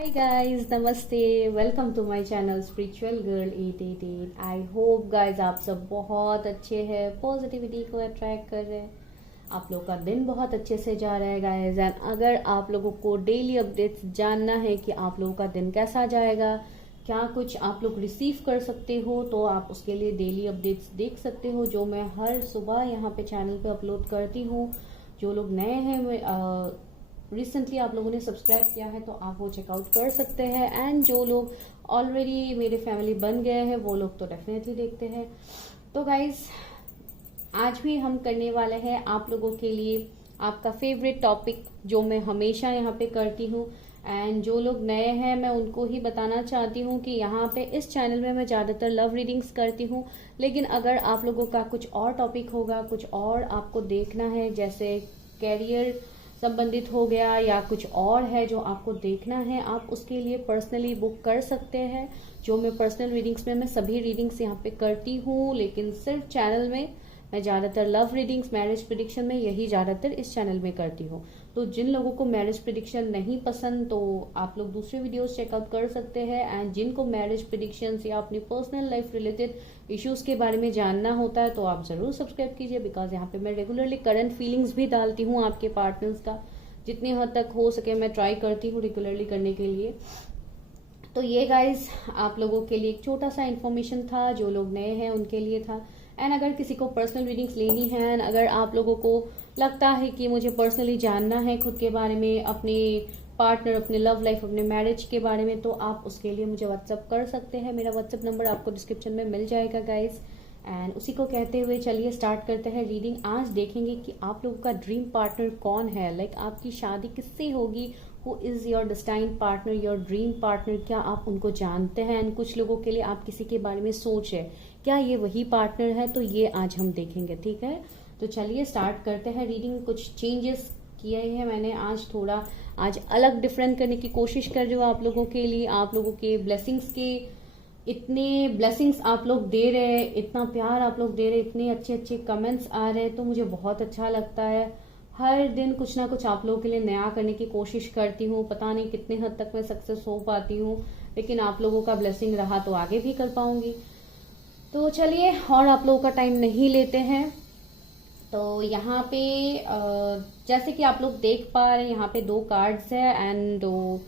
Hi guys, नमस्ते, welcome to my channel spiritual girl 888। I hope guys आप सब बहुत अच्छे हैं, पॉजिटिविटी को अट्रैक्ट कर रहे हैं, आप लोग का दिन बहुत अच्छे से जा रहा है गाइज। एंड अगर आप लोगों को डेली अपडेट्स जानना है कि आप लोगों का दिन कैसा जाएगा, क्या कुछ आप लोग रिसीव कर सकते हो, तो आप उसके लिए डेली अपडेट्स देख सकते हो जो मैं हर सुबह यहाँ पे चैनल पे अपलोड करती हूँ। जो लोग नए हैं, रिसेंटली आप लोगों ने सब्सक्राइब किया है तो आप वो चेकआउट कर सकते हैं। एंड जो लोग ऑलरेडी मेरे फैमिली बन गए हैं वो लोग तो डेफिनेटली देखते हैं। तो गाइज आज भी हम करने वाले हैं आप लोगों के लिए आपका फेवरेट टॉपिक जो मैं हमेशा यहाँ पे करती हूँ। एंड जो लोग नए हैं मैं उनको ही बताना चाहती हूँ कि यहाँ पे इस चैनल में मैं ज़्यादातर लव रीडिंग्स करती हूँ, लेकिन अगर आप लोगों का कुछ और टॉपिक होगा, कुछ और आपको देखना है, जैसे कैरियर संबंधित हो गया या कुछ और है जो आपको देखना है, आप उसके लिए पर्सनली बुक कर सकते हैं। जो मैं पर्सनल रीडिंग्स में मैं सभी रीडिंग्स यहाँ पे करती हूँ, लेकिन सिर्फ चैनल में मैं ज़्यादातर लव रीडिंग्स, मैरिज प्रिडिक्शन में यही ज़्यादातर इस चैनल में करती हूँ। तो जिन लोगों को मैरिज प्रिडिक्शन नहीं पसंद तो आप लोग दूसरे वीडियोस चेकआउट कर सकते हैं। एंड जिनको मैरिज प्रिडिक्शंस या अपनी पर्सनल लाइफ रिलेटेड इश्यूज के बारे में जानना होता है तो आप जरूर सब्सक्राइब कीजिए, बिकॉज यहाँ पे मैं रेगुलरली करंट फीलिंग्स भी डालती हूँ आपके पार्टनर्स का। जितनी हद तक हो सके मैं ट्राई करती हूँ रेगुलरली करने के लिए। तो ये गाइज आप लोगों के लिए एक छोटा सा इन्फॉर्मेशन था, जो लोग नए हैं उनके लिए था। एंड अगर किसी को पर्सनल रीडिंग्स लेनी है, एंड अगर आप लोगों को लगता है कि मुझे पर्सनली जानना है खुद के बारे में, अपने पार्टनर, अपने लव लाइफ, अपने मैरिज के बारे में, तो आप उसके लिए मुझे व्हाट्सअप कर सकते हैं। मेरा व्हाट्सअप नंबर आपको डिस्क्रिप्शन में मिल जाएगा गाइज। एंड उसी को कहते हुए चलिए स्टार्ट करते हैं रीडिंग। आज देखेंगे कि आप लोगों का ड्रीम पार्टनर कौन है, लाइक आपकी शादी किससे होगी, who is your destined partner, your dream partner, क्या आप उनको जानते हैं। एंड कुछ लोगों के लिए आप किसी के बारे में सोच है, क्या ये वही पार्टनर है, तो ये आज हम देखेंगे, ठीक है। तो चलिए स्टार्ट करते हैं रीडिंग। कुछ चेंजेस किए हैं मैंने आज अलग डिफरेंट करने की कोशिश कर रही हूँ आप लोगों के लिए। आप लोगों के ब्लेसिंग्स के इतने ब्लेसिंग्स आप लोग दे रहे हैं, इतना प्यार आप लोग दे रहे हैं, इतने अच्छे अच्छे कमेंट्स आ रहे हैं, तो मुझे बहुत अच्छा लगता है। हर दिन कुछ ना कुछ आप लोगों के लिए नया करने की कोशिश करती हूँ। पता नहीं कितने हद तक मैं सक्सेस हो पाती हूँ, लेकिन आप लोगों का ब्लेसिंग रहा तो आगे भी कर पाऊंगी। तो चलिए और आप लोगों का टाइम नहीं लेते हैं। तो यहाँ पे जैसे कि आप लोग देख पा रहे हैं, यहाँ पे 2 कार्ड्स है एंड 2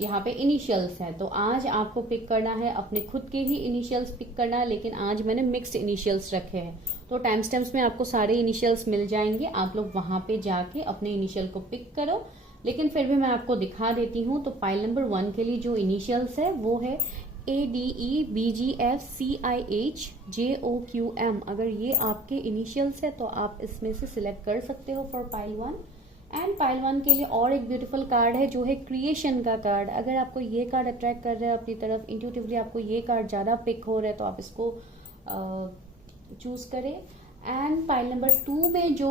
यहाँ पे इनिशियल्स है। तो आज आपको पिक करना है, अपने खुद के ही इनिशियल्स पिक करना है, लेकिन आज मैंने मिक्स्ड इनिशियल्स रखे हैं। तो टाइम स्टैम्प्स में आपको सारे इनिशियल्स मिल जाएंगे, आप लोग वहां पे जाके अपने इनिशियल को पिक करो। लेकिन फिर भी मैं आपको दिखा देती हूँ। तो पाइल नंबर 1 के लिए जो इनिशियल्स है वो है ADEBGFCIHJOQM। अगर ये आपके इनिशियल्स है तो आप इसमें से सिलेक्ट कर सकते हो फॉर पाइल 1। एंड पाइल 1 के लिए और एक ब्यूटीफुल कार्ड है जो है क्रिएशन का कार्ड। अगर आपको ये कार्ड अट्रैक्ट कर रहा है अपनी तरफ, इंट्यूटिवली आपको ये कार्ड ज्यादा पिक हो रहा है, तो आप इसको चूज करें। एंड पाइल नंबर 2 में जो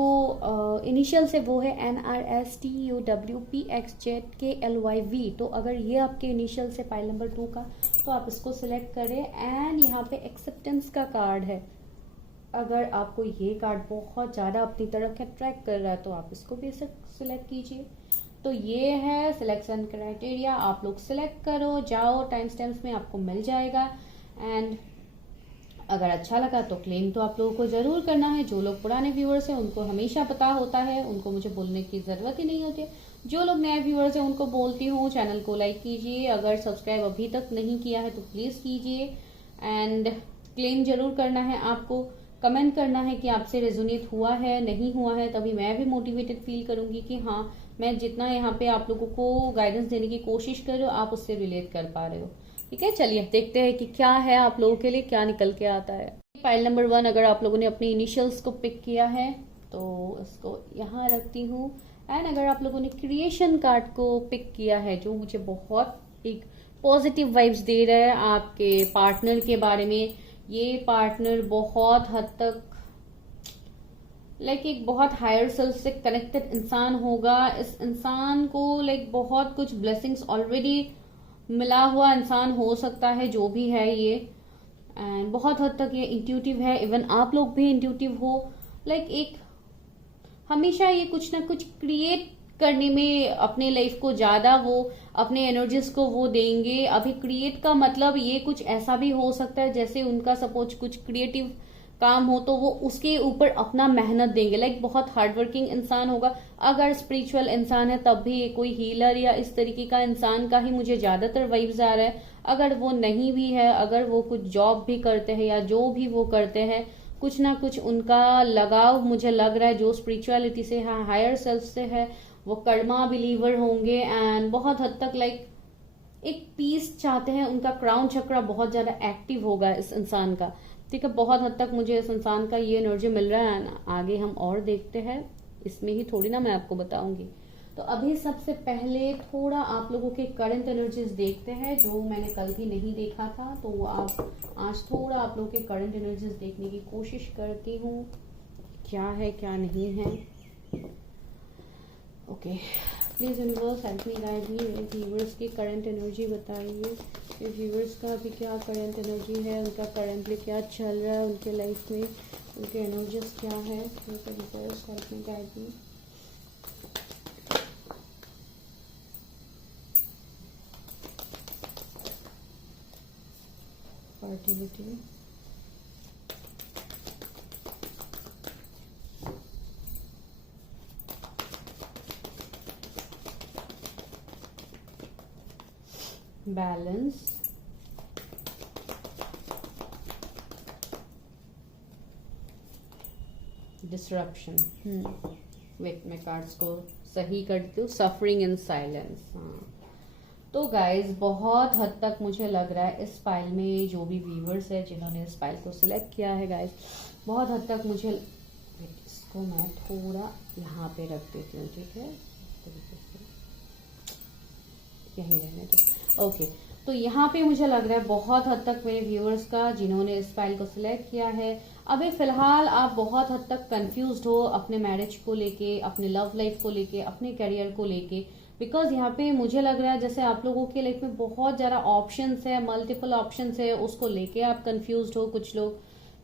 इनिशियल्स है वो है NRSTUWPXZKLYV। तो अगर ये आपके इनिशियल्स है पाइल नंबर 2 का, तो आप इसको सिलेक्ट करें। एंड यहाँ पे एक्सेप्टेंस का कार्ड है। अगर आपको ये कार्ड बहुत ज्यादा अपनी तरफ अट्रैक्ट कर रहा है तो आप इसको भी सिलेक्ट कीजिए। तो ये है सिलेक्शन क्राइटेरिया, आप लोग सिलेक्ट करो, जाओ, टाइम स्टैम्प्स में आपको मिल जाएगा। एंड अगर अच्छा लगा तो क्लेम तो आप लोगों को जरूर करना है। जो लोग पुराने व्यूअर्स हैं उनको हमेशा पता होता है, उनको मुझे बोलने की जरूरत ही नहीं होती। जो लोग नए व्यूअर्स हैं उनको बोलती हूँ चैनल को लाइक कीजिए, अगर सब्सक्राइब अभी तक नहीं किया है तो प्लीज कीजिए। एंड क्लेम जरूर करना है आपको, कमेंट करना है कि आपसे रेजोनेट हुआ है नहीं हुआ है, तभी मैं भी मोटिवेटेड फील करूंगी कि हाँ मैं जितना यहाँ पे आप लोगों को गाइडेंस देने की कोशिश कर रही हूँ आप उससे रिलेट कर पा रहे हो। ठीक है, चलिए देखते हैं कि क्या है आप लोगों के लिए, क्या निकल के आता है। फाइल नंबर 1 अगर आप लोगों ने अपने इनिशियल्स को पिक किया है तो इसको यहाँ रखती हूँ। एंड अगर आप लोगों ने क्रिएशन कार्ड को पिक किया है, जो मुझे बहुत एक पॉजिटिव वाइब्स दे रहा है आपके पार्टनर के बारे में। ये पार्टनर बहुत हद तक लाइक एक बहुत हायर सेल्फ से कनेक्टेड इंसान होगा। इस इंसान को लाइक बहुत कुछ ब्लेसिंग्स ऑलरेडी मिला हुआ इंसान हो सकता है, जो भी है ये। एंड बहुत हद तक ये इंट्यूटिव है, इवन आप लोग भी इंट्यूटिव हो। लाइक एक हमेशा ये कुछ ना कुछ क्रिएट करने में अपने लाइफ को ज्यादा वो अपने एनर्जीज को वो देंगे। अभी क्रिएट का मतलब ये कुछ ऐसा भी हो सकता है जैसे उनका सपोज कुछ क्रिएटिव काम हो तो वो उसके ऊपर अपना मेहनत देंगे, लाइक बहुत हार्डवर्किंग इंसान होगा। अगर स्पिरिचुअल इंसान है तब भी कोई हीलर या इस तरीके का इंसान का ही मुझे ज्यादातर वाइब्स आ रहा है। अगर वो नहीं भी है, अगर वो कुछ जॉब भी करते हैं या जो भी वो करते हैं, कुछ ना कुछ उनका लगाव मुझे लग रहा है जो स्पिरिचुअलिटी से है, हायर सेल्फ से है। वो कर्मा बिलीवर होंगे एंड बहुत हद तक लाइक एक पीस चाहते हैं। उनका क्राउन चक्रा बहुत ज्यादा एक्टिव होगा इस इंसान का, ठीक है। बहुत हद तक मुझे इस इंसान का ये एनर्जी मिल रहा है ना। आगे हम और देखते हैं, इसमें ही थोड़ी ना मैं आपको बताऊंगी। तो अभी सबसे पहले थोड़ा आप लोगों के करंट एनर्जीज देखते हैं जो मैंने कल भी नहीं देखा था। तो आप आज थोड़ा आप लोगों के करंट एनर्जीज देखने की कोशिश करती हूँ, क्या है क्या नहीं है। Okay, please universe help me guide मी। मेरे व्यूवर्स की करंट एनर्जी बताइए। मेरे व्यूवर्स का अभी क्या करंट एनर्जी है, उनका करंटली क्या चल रहा है उनके लाइफ में, उनके एनर्जीज क्या है। Universe help me guide me. Fertility, balance, disruption. Wait, मैं कार्ड्स को सही करती हूँ। Suffering in silence. हाँ, तो गाइज बहुत हद तक मुझे लग रहा है इस फाइल में जो भी व्यूवर्स है जिन्होंने इस फाइल को सिलेक्ट किया है गाइज, बहुत हद तक मुझे इसको मैं थोड़ा यहाँ पे रख देती हूँ, ठीक है, यहीं रहने दो। ओके, तो यहाँ पे मुझे लग रहा है बहुत हद तक मेरे व्यूअर्स का जिन्होंने इस फाइल को सिलेक्ट किया है, अभी फिलहाल आप बहुत हद तक कंफ्यूज्ड हो अपने मैरिज को लेके, अपने लव लाइफ को लेके, अपने करियर को लेके। बिकॉज यहाँ पे मुझे लग रहा है जैसे आप लोगों के लाइफ में बहुत ज्यादा ऑप्शंस है, मल्टीपल ऑप्शंस है, उसको लेके आप कंफ्यूज्ड हो।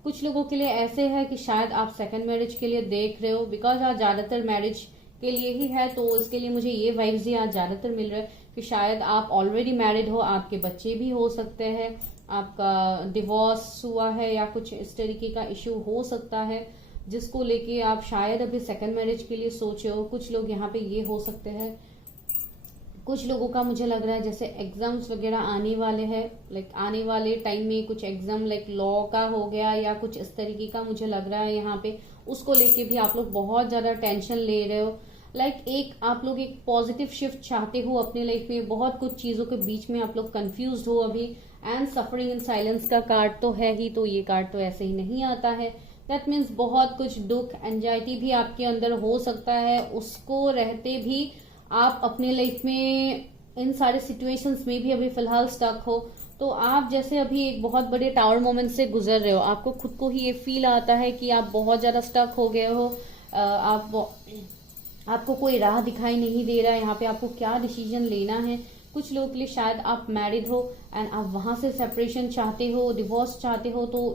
कुछ लोगों के लिए ऐसे है कि शायद आप सेकंड मैरिज के लिए देख रहे हो, बिकॉज आज ज्यादातर मैरिज के लिए ही है। तो इसके लिए मुझे ये वाइब्स ही आज ज्यादातर मिल रहा है कि शायद आप ऑलरेडी मैरिड हो, आपके बच्चे भी हो सकते हैं, आपका डिवोर्स हुआ है या कुछ इस तरीके का इश्यू हो सकता है जिसको लेके आप शायद अभी सेकंड मैरिज के लिए सोचे हो। कुछ लोग यहाँ पे ये हो सकते हैं। कुछ लोगों का मुझे लग रहा है जैसे एग्जाम्स वगैरह आने वाले हैं, लाइक आने वाले टाइम में कुछ एग्जाम लाइक लॉ का हो गया या कुछ इस तरीके का मुझे लग रहा है यहाँ पे, उसको लेके भी आप लोग बहुत ज्यादा टेंशन ले रहे हो। लाइक एक आप लोग एक पॉजिटिव शिफ्ट चाहते हो अपने लाइफ में, बहुत कुछ चीजों के बीच में आप लोग कंफ्यूज हो अभी। एंड सफरिंग इन साइलेंस का कार्ड तो है ही, तो ये कार्ड तो ऐसे ही नहीं आता है। दैट मीन्स बहुत कुछ दुख, एंजाइटी भी आपके अंदर हो सकता है, उसको रहते भी आप अपने लाइफ में इन सारे सिचुएशंस में भी अभी फिलहाल स्टक हो। तो आप जैसे अभी एक बहुत बड़े टावर मोमेंट से गुजर रहे हो, आपको खुद को ही ये फील आता है कि आप बहुत ज्यादा स्टक हो गए हो। आपको कोई राह दिखाई नहीं दे रहा है यहाँ पे, आपको क्या डिसीजन लेना है। कुछ लोगों के लिए शायद आप मैरिड हो एंड आप वहां से सेपरेशन चाहते हो, डिवोर्स चाहते हो। तो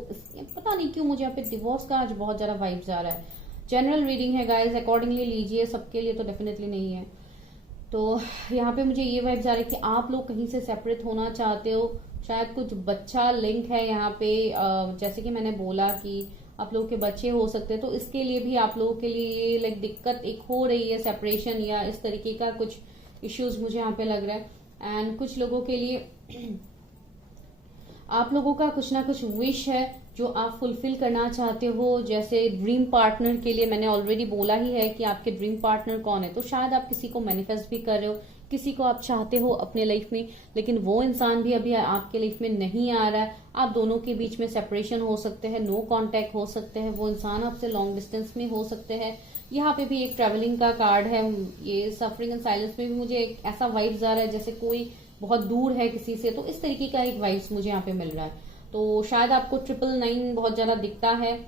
पता नहीं क्यों मुझे यहाँ पे डिवोर्स का आज बहुत ज्यादा वाइब्स आ रहा है। जनरल रीडिंग है गाइज, अकॉर्डिंगली लीजिए, सबके लिए तो डेफिनेटली नहीं है। तो यहाँ पे मुझे ये वाइब्स आ रही है कि आप लोग कहीं से सेपरेट होना चाहते हो, शायद कुछ बच्चा लिंक है यहाँ पे। जैसे कि मैंने बोला कि आप लोगों के बच्चे हो सकते हैं, तो इसके लिए भी आप लोगों के लिए ये लाइक दिक्कत एक हो रही है, सेपरेशन या इस तरीके का कुछ इश्यूज मुझे यहाँ पे लग रहा है। एंड कुछ लोगों के लिए आप लोगों का कुछ ना कुछ विश है जो आप फुलफिल करना चाहते हो। जैसे ड्रीम पार्टनर के लिए मैंने ऑलरेडी बोला ही है कि आपके ड्रीम पार्टनर कौन है, तो शायद आप किसी को मैनिफेस्ट भी कर रहे हो, किसी को आप चाहते हो अपने लाइफ में, लेकिन वो इंसान भी अभी आपके लाइफ में नहीं आ रहा है। आप दोनों के बीच में सेपरेशन हो सकते हैं, नो कांटेक्ट हो सकते हैं, वो इंसान आपसे लॉन्ग डिस्टेंस में हो सकते हैं। यहाँ पे भी एक ट्रेवलिंग का कार्ड है। ये सफरिंग एंड साइलेंस में भी मुझे एक ऐसा वाइब्स आ रहा है जैसे कोई बहुत दूर है किसी से, तो इस तरीके का एक वाइब्स मुझे यहाँ पे मिल रहा है। तो शायद आपको 999 बहुत ज्यादा दिखता है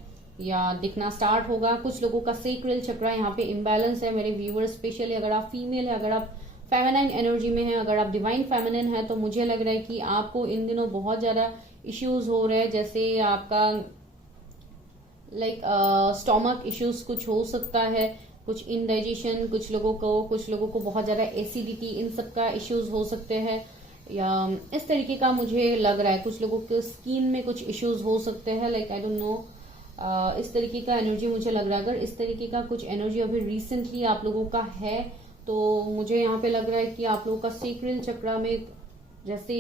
या दिखना स्टार्ट होगा। कुछ लोगों का सेक्रल चक्र यहाँ पे इम्बैलेंस है मेरे व्यूअर्स, स्पेशली अगर आप फीमेल है, अगर आप फेमिनाइन एनर्जी में है, अगर आप डिवाइन फेमिनिन है, तो मुझे लग रहा है कि आपको इन दिनों बहुत ज्यादा इश्यूज हो रहे हैं। जैसे आपका लाइक स्टोमक इश्यूज कुछ हो सकता है, कुछ इंडाइजेशन, कुछ लोगों को बहुत ज्यादा एसिडिटी, इन सब का इश्यूज हो सकते हैं, या इस तरीके का मुझे लग रहा है। कुछ लोगों के स्किन में कुछ इश्यूज हो सकते हैं, लाइक आई डोंट नो, इस तरीके का एनर्जी मुझे लग रहा है। अगर इस तरीके का कुछ एनर्जी अभी रिसेंटली आप लोगों का है, तो मुझे यहाँ पे लग रहा है कि आप लोगों का सेक्रल चक्रा में जैसे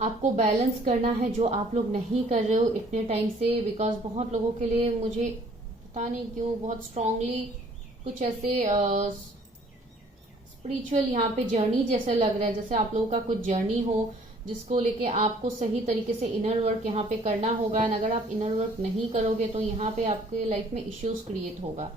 आपको बैलेंस करना है, जो आप लोग नहीं कर रहे हो इतने टाइम से। बिकॉज बहुत लोगों के लिए मुझे पता नहीं क्यों बहुत स्ट्रांगली कुछ ऐसे स्पिरिचुअल यहाँ पे जर्नी जैसे लग रहा है, जैसे आप लोगों का कुछ जर्नी हो जिसको लेके आपको सही तरीके से इनर वर्क यहाँ पे करना होगा। एंड अगर आप इनर वर्क नहीं करोगे तो यहाँ पे आपके लाइफ में इश्यूज क्रिएट होगा।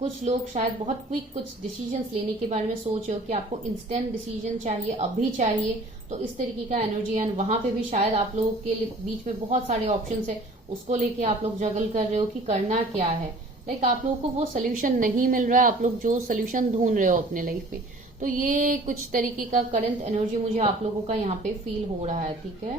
कुछ लोग शायद बहुत क्विक कुछ डिसीजंस लेने के बारे में सोच रहे हो कि आपको इंस्टेंट डिसीजन चाहिए, अभी चाहिए, तो इस तरीके का एनर्जी। एंड वहां पे भी शायद आप लोगों के बीच में बहुत सारे ऑप्शंस है, उसको लेके आप लोग जगल कर रहे हो कि करना क्या है। लाइक आप लोगों को वो सोल्यूशन नहीं मिल रहा है, आप लोग जो सोल्यूशन ढूंढ रहे हो अपने लाइफ में। तो ये कुछ तरीके का करंट एनर्जी मुझे आप लोगों का यहाँ पे फील हो रहा है, ठीक है।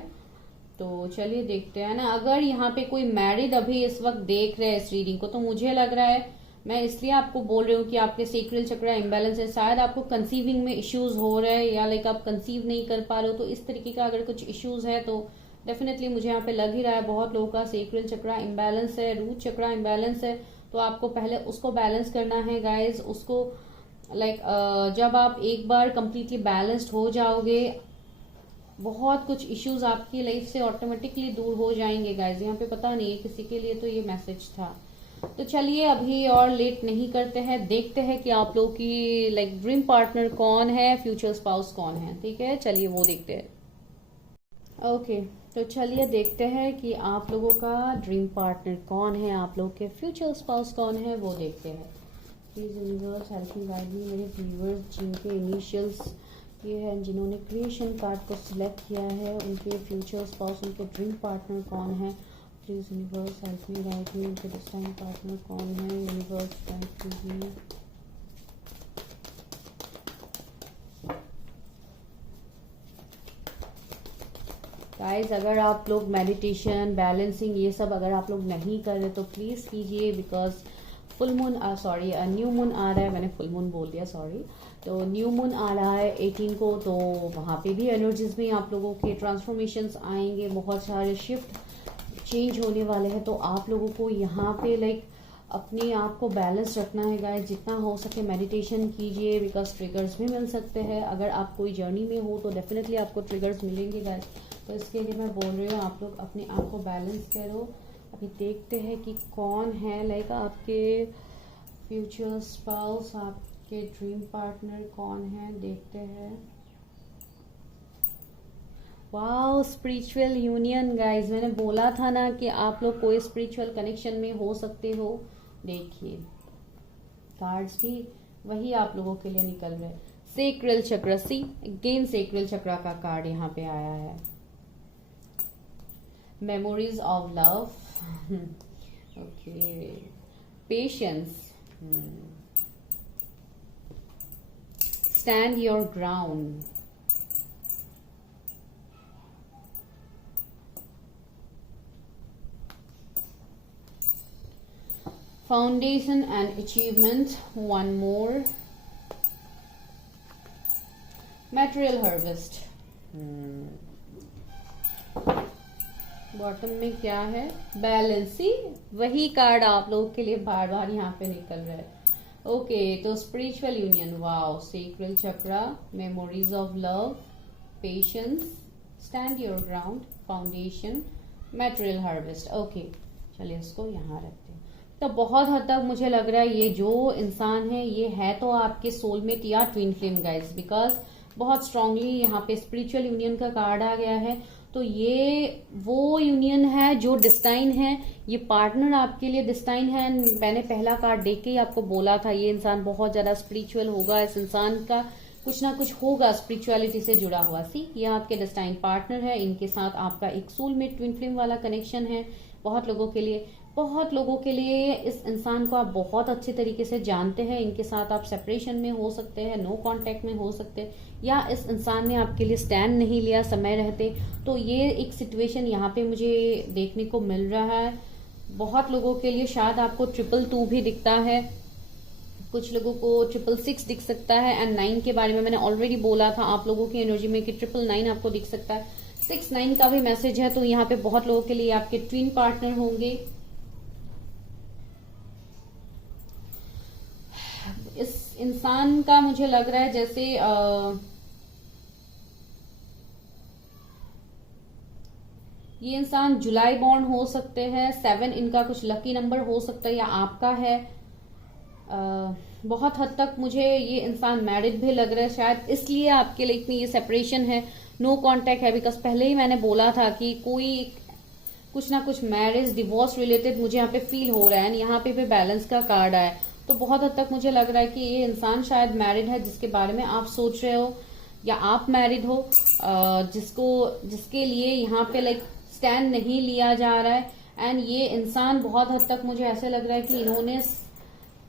तो चलिए देखते हैं ना, अगर यहाँ पे कोई मैरिड अभी इस वक्त देख रहे हैं इस रीडिंग को, तो मुझे लग रहा है, मैं इसलिए आपको बोल रही हूँ कि आपके सेक्रल चक्रा इम्बैलेंस है। शायद आपको कंसीविंग में इश्यूज हो रहे हैं, या लाइक आप कंसीव नहीं कर पा रहे हो। तो इस तरीके का अगर कुछ इश्यूज है तो डेफिनेटली मुझे यहाँ पे लग ही रहा है बहुत लोगों का सेक्रल चक्रा इम्बैलेंस है, रूट चक्रा इम्बैलेंस है। तो आपको पहले उसको बैलेंस करना है गाइज। उसको लाइक जब आप एक बार कंप्लीटली बैलेंस्ड हो जाओगे, बहुत कुछ इश्यूज आपकी लाइफ से ऑटोमेटिकली दूर हो जाएंगे गाइज। यहाँ पे पता नहीं है किसी के लिए तो ये मैसेज था। तो चलिए अभी और लेट नहीं करते हैं, देखते हैं कि आप लोग की लाइक ड्रीम पार्टनर कौन है, फ्यूचर स्पाउस कौन है, ठीक है। चलिए वो देखते हैं। ओके, तो चलिए देखते हैं कि आप लोगों का ड्रीम पार्टनर कौन है, आप लोग के फ्यूचर स्पाउस कौन है, वो देखते हैं। Please universe help me guide मी। मेरे व्यूअर्स जिनके इनिशियल्स ये हैं, जिन्होंने क्रिएशन कार्ड को सिलेक्ट किया है, उनके फ्यूचर स्पाउस, उनके ड्रीम पार्टनर कौन है। Please universe help me guide मी। उनके डिस्टाइन पार्टनर कौन है, यूनिवर्स गाइड कीजिए। गाइस, अगर आप लोग मेडिटेशन, बैलेंसिंग, ये सब अगर आप लोग नहीं कर रहे तो प्लीज कीजिए। Because full moon new moon आ रहा है, मैंने फुल मून बोल दिया, सॉरी। तो न्यू मून आ रहा है 18 को, तो वहाँ पे भी एनर्जीज में आप लोगों के ट्रांसफॉर्मेशंस आएंगे, बहुत सारे शिफ्ट चेंज होने वाले हैं। तो आप लोगों को यहाँ पे लाइक अपने आप को बैलेंस रखना है गाइस। जितना हो सके मेडिटेशन कीजिए, बिकॉज ट्रिगर्स भी मिल सकते हैं। अगर आप कोई जर्नी में हो तो डेफिनेटली आपको ट्रिगर्स मिलेंगे गाइस। तो इसके लिए मैं बोल रही हूँ आप लोग अपने आप को बैलेंस करो। अभी देखते हैं कि कौन है लाइक आपके फ्यूचर स्पाउस, आपके ड्रीम पार्टनर कौन है, देखते हैं। Wow, spiritual union guys. मैंने बोला था ना कि आप लोग कोई स्पिरिचुअल कनेक्शन में हो सकते हो। देखिए कार्ड्स भी वही आप लोगों के लिए निकल रहे हैं। सेक्रल चक्र, सी अगेन सेक्रल चक्र का कार्ड यहाँ पे आया है। Memories of love, okay, patience, stand your ground, foundation and achievement, one more, material harvest। Bottom में क्या है, बैलेंसी, वही कार्ड आप लोगों के लिए बार बार यहाँ पे निकल रहा है। ओके, तो spiritual union, wow, sacral chakra, memories of love, patience, stand your ground, foundation, material harvest. Okay, चलिए इसको यहाँ रखते हैं। तो बहुत हद तक मुझे लग रहा है ये जो इंसान है ये है तो आपके सोलमेट या ट्विन फ्लेम गाइज। बिकॉज बहुत स्ट्रांगली यहाँ पे स्पिरिचुअल यूनियन का कार्ड आ गया है। तो ये वो यूनियन है जो डिस्टाइन है, ये पार्टनर आपके लिए डिस्टाइन है। मैंने पहला कार्ड देख के ही आपको बोला था ये इंसान बहुत ज्यादा स्पिरिचुअल होगा, इस इंसान का कुछ ना कुछ होगा स्पिरिचुअलिटी से जुड़ा हुआ। सी, ये आपके डिस्टाइन पार्टनर है, इनके साथ आपका एक सोलमेट ट्विन फ्लेम वाला कनेक्शन है। बहुत लोगों के लिए इस इंसान को आप बहुत अच्छे तरीके से जानते हैं। इनके साथ आप सेपरेशन में हो सकते हैं, नो कांटेक्ट में हो सकते हैं, या इस इंसान ने आपके लिए स्टैंड नहीं लिया समय रहते। तो ये एक सिचुएशन यहाँ पे मुझे देखने को मिल रहा है। बहुत लोगों के लिए शायद आपको 222 भी दिखता है, कुछ लोगों को 666 दिख सकता है। एंड 9 के बारे में मैंने ऑलरेडी बोला था आप लोगों की एनर्जी में कि 999 आपको दिख सकता है। 69 का भी मैसेज है, तो यहाँ पे बहुत लोगों के लिए आपके ट्विन पार्टनर होंगे। इस इंसान का मुझे लग रहा है जैसे ये इंसान जुलाई बॉर्न हो सकते हैं। 7 इनका कुछ लकी नंबर हो सकता है या आपका है। बहुत हद तक मुझे ये इंसान मैरिड भी लग रहा है, शायद इसलिए आपके लिए इतनी ये सेपरेशन है, नो कांटेक्ट है। बिकॉज पहले ही मैंने बोला था कि कोई कुछ ना कुछ मैरिज डिवोर्स रिलेटेड मुझे यहाँ पे फील हो रहा है। यहाँ पे भी बैलेंस का कार्ड आया, तो बहुत हद तक मुझे लग रहा है कि ये इंसान शायद मैरिड है जिसके बारे में आप सोच रहे हो, या आप मैरिड हो जिसके लिए यहाँ पे लाइक स्टैंड नहीं लिया जा रहा है। एंड ये इंसान बहुत हद तक मुझे ऐसे लग रहा है कि इन्होंने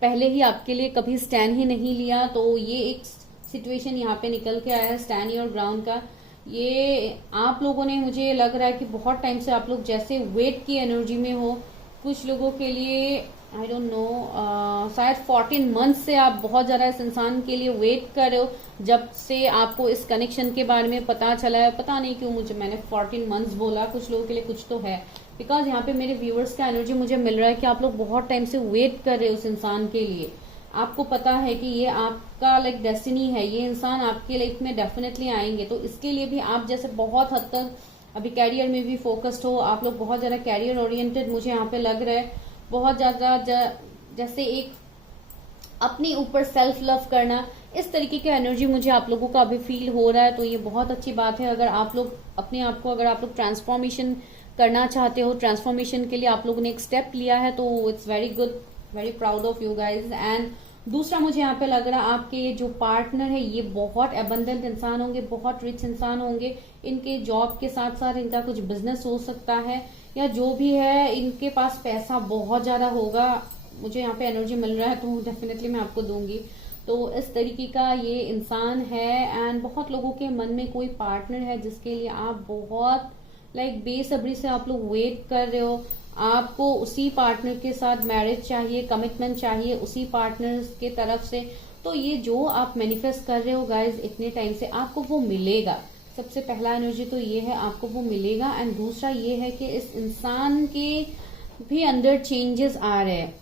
पहले ही आपके लिए कभी स्टैंड ही नहीं लिया, तो ये एक सिचुएशन यहाँ पे निकल के आया है स्टैंड योर ग्राउंड का। ये आप लोगों ने, मुझे लग रहा है कि बहुत टाइम से आप लोग जैसे वेट की एनर्जी में हो। कुछ लोगों के लिए आई डोंट नो, शायद 14 मंथ से आप बहुत ज्यादा इस इंसान के लिए वेट कर रहे हो। जब से आपको इस कनेक्शन के बारे में पता चला है, पता नहीं क्यों मैंने 14 मंथ्स बोला, कुछ लोगों के लिए कुछ तो है। बिकॉज यहाँ पे मेरे व्यूअर्स का एनर्जी मुझे मिल रहा है कि आप लोग बहुत टाइम से वेट कर रहे हो उस इंसान के लिए। आपको पता है कि ये आपका लाइक डेस्टिनी है, ये इंसान आपके लाइफ में डेफिनेटली आएंगे। तो इसके लिए भी आप जैसे बहुत हद तक अभी कैरियर में भी फोकस्ड हो, आप लोग बहुत ज्यादा कैरियर ओरिएंटेड मुझे यहाँ पे लग रहा है। बहुत ज्यादा जैसे एक अपने ऊपर सेल्फ लव करना, इस तरीके की एनर्जी मुझे आप लोगों का अभी फील हो रहा है। तो ये बहुत अच्छी बात है। अगर आप लोग अपने आप को, अगर आप लोग ट्रांसफॉर्मेशन करना चाहते हो, ट्रांसफॉर्मेशन के लिए आप लोगों ने एक स्टेप लिया है, तो it's very good, very proud of you guys. And दूसरा मुझे यहाँ पे लग रहा है आपके जो पार्टनर है ये बहुत एबंडेंट इंसान होंगे, बहुत रिच इंसान होंगे। इनके जॉब के साथ साथ इनका कुछ बिजनेस हो सकता है, या जो भी है इनके पास पैसा बहुत ज्यादा होगा। मुझे यहाँ पे एनर्जी मिल रहा है, तो डेफिनेटली मैं आपको दूंगी। तो इस तरीके का ये इंसान है। एंड बहुत लोगों के मन में कोई पार्टनर है जिसके लिए आप बहुत लाइक बेसब्री से आप लोग वेट कर रहे हो। आपको उसी पार्टनर के साथ मैरिज चाहिए, कमिटमेंट चाहिए उसी पार्टनर के तरफ से। तो ये जो आप मैनिफेस्ट कर रहे हो गाइज इतने टाइम से, आपको वो मिलेगा। सबसे पहला एनर्जी तो ये है, आपको वो मिलेगा। एंड दूसरा ये है कि इस इंसान के भी अंदर चेंजेस आ रहे हैं।